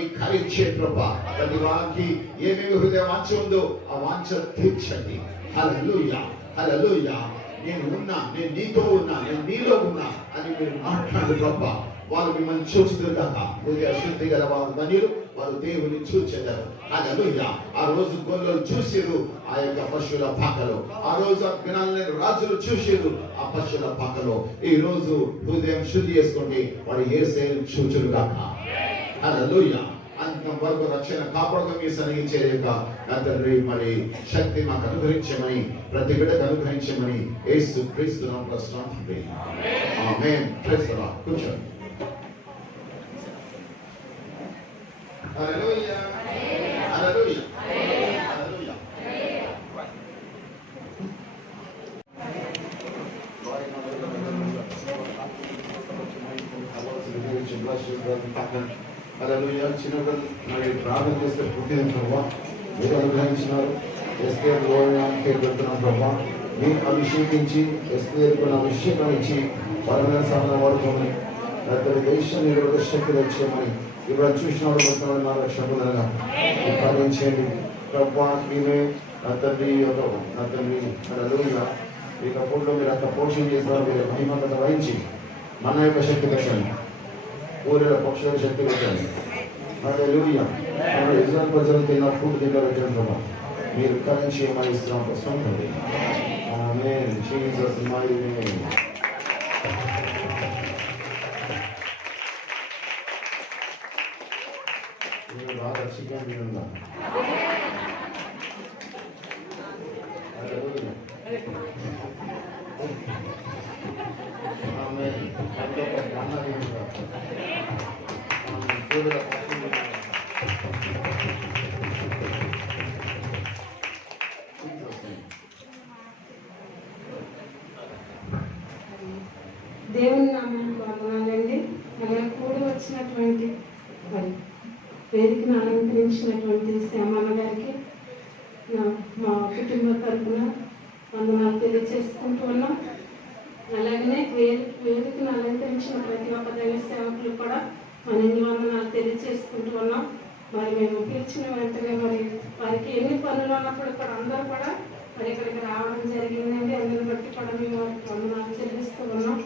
ఈ కలిగించే ప్రభువా. ప్రతి వారికి ఏమేమి హృదయ వాంఛ ఉందో ఆ వాంఛ తీర్చండి. హల్లెలూయా. హల్లెలూయా. నేను ఉన్నా, నేను నీతో ఉన్నా, నేను నీలో ఉన్నా అని మీరు మాట్లాడు ప్రభువా. వాళ్ళు మిమ్మల్ని చూస్తున్నారు కాక. హృదయ శుద్ధి గల వారు ధన్యులు, వారు దేవుని చూచెదరు. హల్లెలూయా. ఆ రోజు గొల్లలు చూసిరు ఆ యొక్క పశువుల పాకలో, ఆ రోజు ఆ జ్ఞానులైన రాజులు చూసిరు ఆ పశువుల పాకలో. ఈ రోజు హృదయం శుద్ధి చేసుకోండి, వాడు యేసుని చూచును గాక. హల్లెలూయా. అంతం వరకు రక్షణ కాపాడుగా మీరు సన్నిహించే తండ్రి మరి శక్తి మాకు అనుగ్రహించమని, ప్రతి బిడ్డకు అనుగ్రహించమని యేసు క్రీస్తు నామములో ప్రార్థిస్తున్నాను. ఆమేన్. Praise the Lord. కూర్చోండి. హల్లెలూయా. హల్లెలూయా. హల్లెలూయా. హల్లెలూయా. చిన్నప్పుడు మరి ప్రార్థన చేస్తే పుట్టిన ప్రభావ మీరు అనుగ్రహించినారు. ఎస్కేర్ లోయానికి వెళ్తున్నాం ప్రభావ. మీరు అభిషేకించి ఎస్కేర్కు అభిషేకం ఇచ్చి బలమైన సాధన వాడుకోమని, అతని దేశం నిలబడే శక్తి వచ్చేయమని ఇప్పుడు చూసినాడు నా రక్షకులుగా కార్యం చేయండి ప్రభావ. మీరే అతన్ని అతన్ని హల్లెలూయా ఈ కప్పుల్లో మీరు అక్కడ పోషణ చేస్తారు. మీరు మహిమత వహించి మన యొక్క శక్తి పెట్టండి, ఊరిలో పక్షుల శక్తి పెట్టండి. హల్లెలూయా. మన ఇజ్రాయెల్ ప్రజలు తిన్న ఫుడ్ తిన్న పెట్టండి ప్రభావ. మీరు కార్యం చేయమని ఇస్తున్నాం కోసం. ఆమేన్. Jesus mighty name. మీరు బాగా చికెన్ తినుందా? హల్లెలూయా. ఆమేన్. అందరూ ప్రార్థన చేయండి. ఆమేన్. దేవుని నామానికి వందనాలండి. అలాగే కూడి వచ్చినటువంటి మరి వేదికను అలంకరించినటువంటి శ్యామన్న గారికి మా కుటుంబ తరఫున వందనాలు తెలియజేసుకుంటూ ఉన్నాం. అలాగనే వేదికను అలంకరించిన ప్రతి ఒక్క దైవ సేవకులు కూడా మన వందనాలు తెలియజేసుకుంటూ ఉన్నాం. మరి మేము పిలిచిన వెంటనే మరి వారికి ఎన్ని పనులు ఉన్నప్పుడు కూడా అందరూ కూడా మరి ఇక్కడికి రావడం జరిగిందండి. అందరిని బట్టి కూడా మేము వారికి వందనాలు చెల్లిస్తూ ఉన్నాం.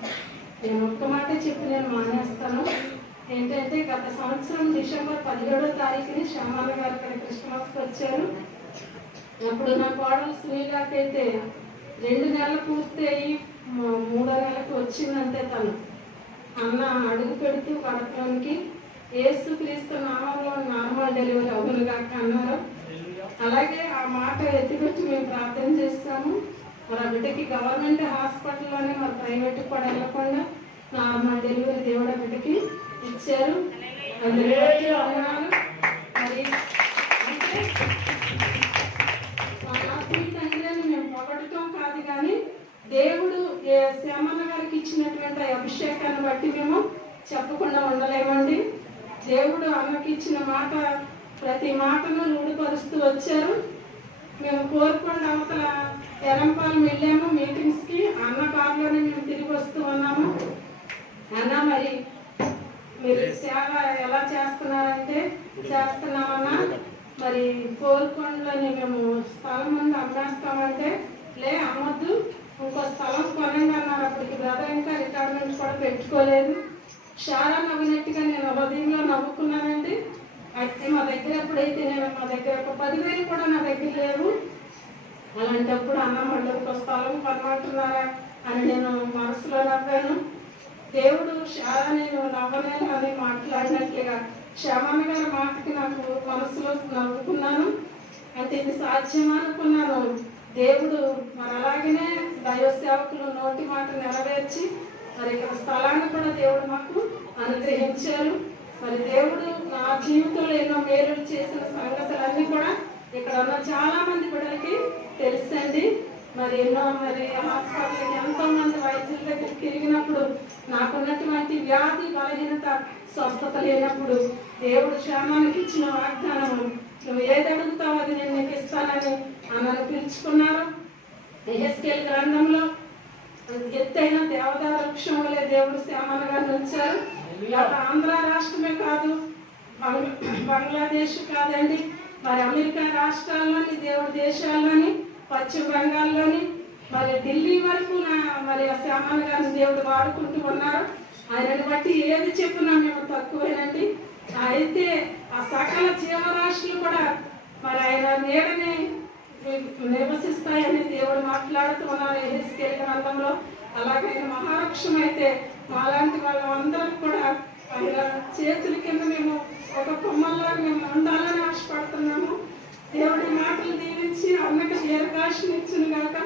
నేను ఒక్క మాట చెప్పి నేను మానేస్తాను. ఏంటంటే గత సంవత్సరం డిసెంబర్ 17వ తారీఖుని శ్యామన్న గారు ఇక్కడ క్రిస్మస్కి వచ్చారు. అప్పుడు నా కోడలు సునీలాకైతే 2 నెలలు పూర్తి అయ్యి 3వ నెలకు వచ్చిందంటే తను అన్న అడుగు పెడుతూ కడపడానికి యేసు క్రీస్తు నామంలో నార్మల్ డెలివరీ అవునుగాక అన్నారు. అలాగే ఆ మాట ఎత్తిపెట్టి మేము ప్రార్థన చేస్తాము. మరి ఆ బిడ్డకి గవర్నమెంట్ హాస్పిటల్లోనే మరి ప్రైవేట్ కూడా వెళ్ళకుండా నార్మల్ డెలివరీ దేవుడు ఆ బిడ్డకి ఇచ్చారు. అందులోకి వందనాలు. మరి అంటే మా ఆత్మీయ తండ్రి అని మేము పొగడటం కాదు, కానీ దేవుడు శ్యామన్న గారికి ఇచ్చినటువంటి అభిషేకాన్ని బట్టి మేము చెప్పకుండా ఉండలేమండి. దేవుడు అన్నకి ఇచ్చిన మాట ప్రతి మాటను రూఢిపరుస్తూ వచ్చారు. మేము కోరుకుండా అవతల ఎరంపాలెం వెళ్ళాము మీటింగ్స్కి. అన్న కారులోనే మేము తిరిగి వస్తూ ఉన్నాము. అన్న మరి మీరు సేవ ఎలా చేస్తున్నారంటే చేస్తున్నామన్నా, మరి కోరుకొండలోని మేము స్థలం ముందు అమ్మేస్తామంటే లే అమ్మొద్దు, ఇంకో స్థలం కొనండి అన్నారు. అప్పటికి బ్రదర్ ఇంకా రిటైర్మెంట్ కూడా పెట్టుకోలేదు. చాలా నవ్వినట్టుగా నేను హృదయంలో నవ్వుకున్నానండి. అయితే మా దగ్గర ఎప్పుడైతే మా దగ్గర ఒక 10,000 కూడా నా దగ్గర లేవు. అలాంటప్పుడు అన్న మళ్ళీ ఒక స్థలం కొనమంటున్నారా అని నేను మనసులో నవ్వాను. దేవుడు చాలా నేను నవ్వలేను అని మాట్లాడినట్లుగా శ్యామన్న గారి మాటకి నాకు మనసులో నవ్వుకున్నాను. అంటే ఇది సాధ్యమా అనుకున్నాను. దేవుడు మరి అలాగనే దైవ సేవకులు నోటి మాట నెరవేర్చి మరి ఇక్కడ స్థలాన్ని కూడా దేవుడు మాకు అనుగ్రహించారు. మరి దేవుడు నా జీవితంలో ఎన్నో మేలులు చేసిన సంగతులన్నీ కూడా ఇక్కడ ఉన్న చాలా మంది బిడ్డలకి తెలుసండి. మరి ఎన్నో మరి హాస్పిటల్కి ఎంతో మంది వైద్యుల దగ్గర తిరిగినప్పుడు నాకున్నటువంటి వ్యాధి బలహీనత స్వస్థత లేనప్పుడు దేవుడు క్షేమానికి ఇచ్చిన వాగ్దానము, నువ్వు ఏది అడుగుతావు అది నేను నీకు ఇస్తానని నన్ను పిలుచుకున్నారు. యెహెజ్కేలు గ్రంథంలో ఎత్తైన దేవదార వృక్షం వలె దేవుడు శ్యామన్న గారిని ఉంచారు. ఆంధ్ర రాష్ట్రమే కాదు, బంగ్లాదేశ్ కాదండి, మరి అమెరికా రాష్ట్రాల్లోని దేవుడి దేశాల్లోని పశ్చిమ బెంగాల్లోని మరి ఢిల్లీ వరకు మరి శ్యామన్న గారిని దేవుడు వాడుకుంటూ ఉన్నారు. ఆయనని బట్టి ఏది చెప్పినా మేము తక్కువేనండి. అయితే ఆ సకల జీవరాశులు కూడా మరి ఆయన నీడని నివసిస్తాయని దేవుడు మాట్లాడుతూ ఉన్నారు యెహెజ్కేలు గ్రంథంలో. అలాగే మహావృక్షం అయితే మాలాంటి వాళ్ళందరం కూడా ఆయన చేతుల కింద మేము ఒక కొమ్మల్లా మేము ఉండాలని ఆశపడుతున్నాము. దేవుడి మాటలు దీవించి అన్నకి దీర్ఘాయుష్ని ఇచ్చిన గాక,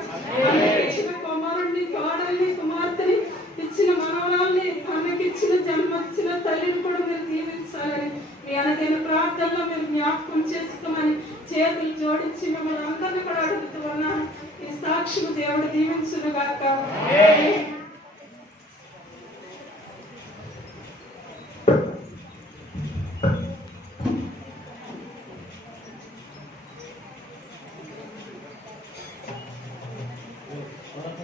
ఇచ్చిన కుమారుడిని, కోడల్ని, కుమార్తెని, ఇచ్చిన మనవరాల్ని, అన్నకి ఇచ్చిన జన్మచ్చిన తల్లిని కూడా మీరు దీవించాలని మీ అనదైన ప్రార్థనలో మీరు జ్ఞాపకం చేసుకోమని చేతులు జోడించి మిమ్మల్ని అందరినీ కూడా అడుగుతూ ఉన్నాను. ఈ సాక్షిని దేవుడు దీవించును గాక. మన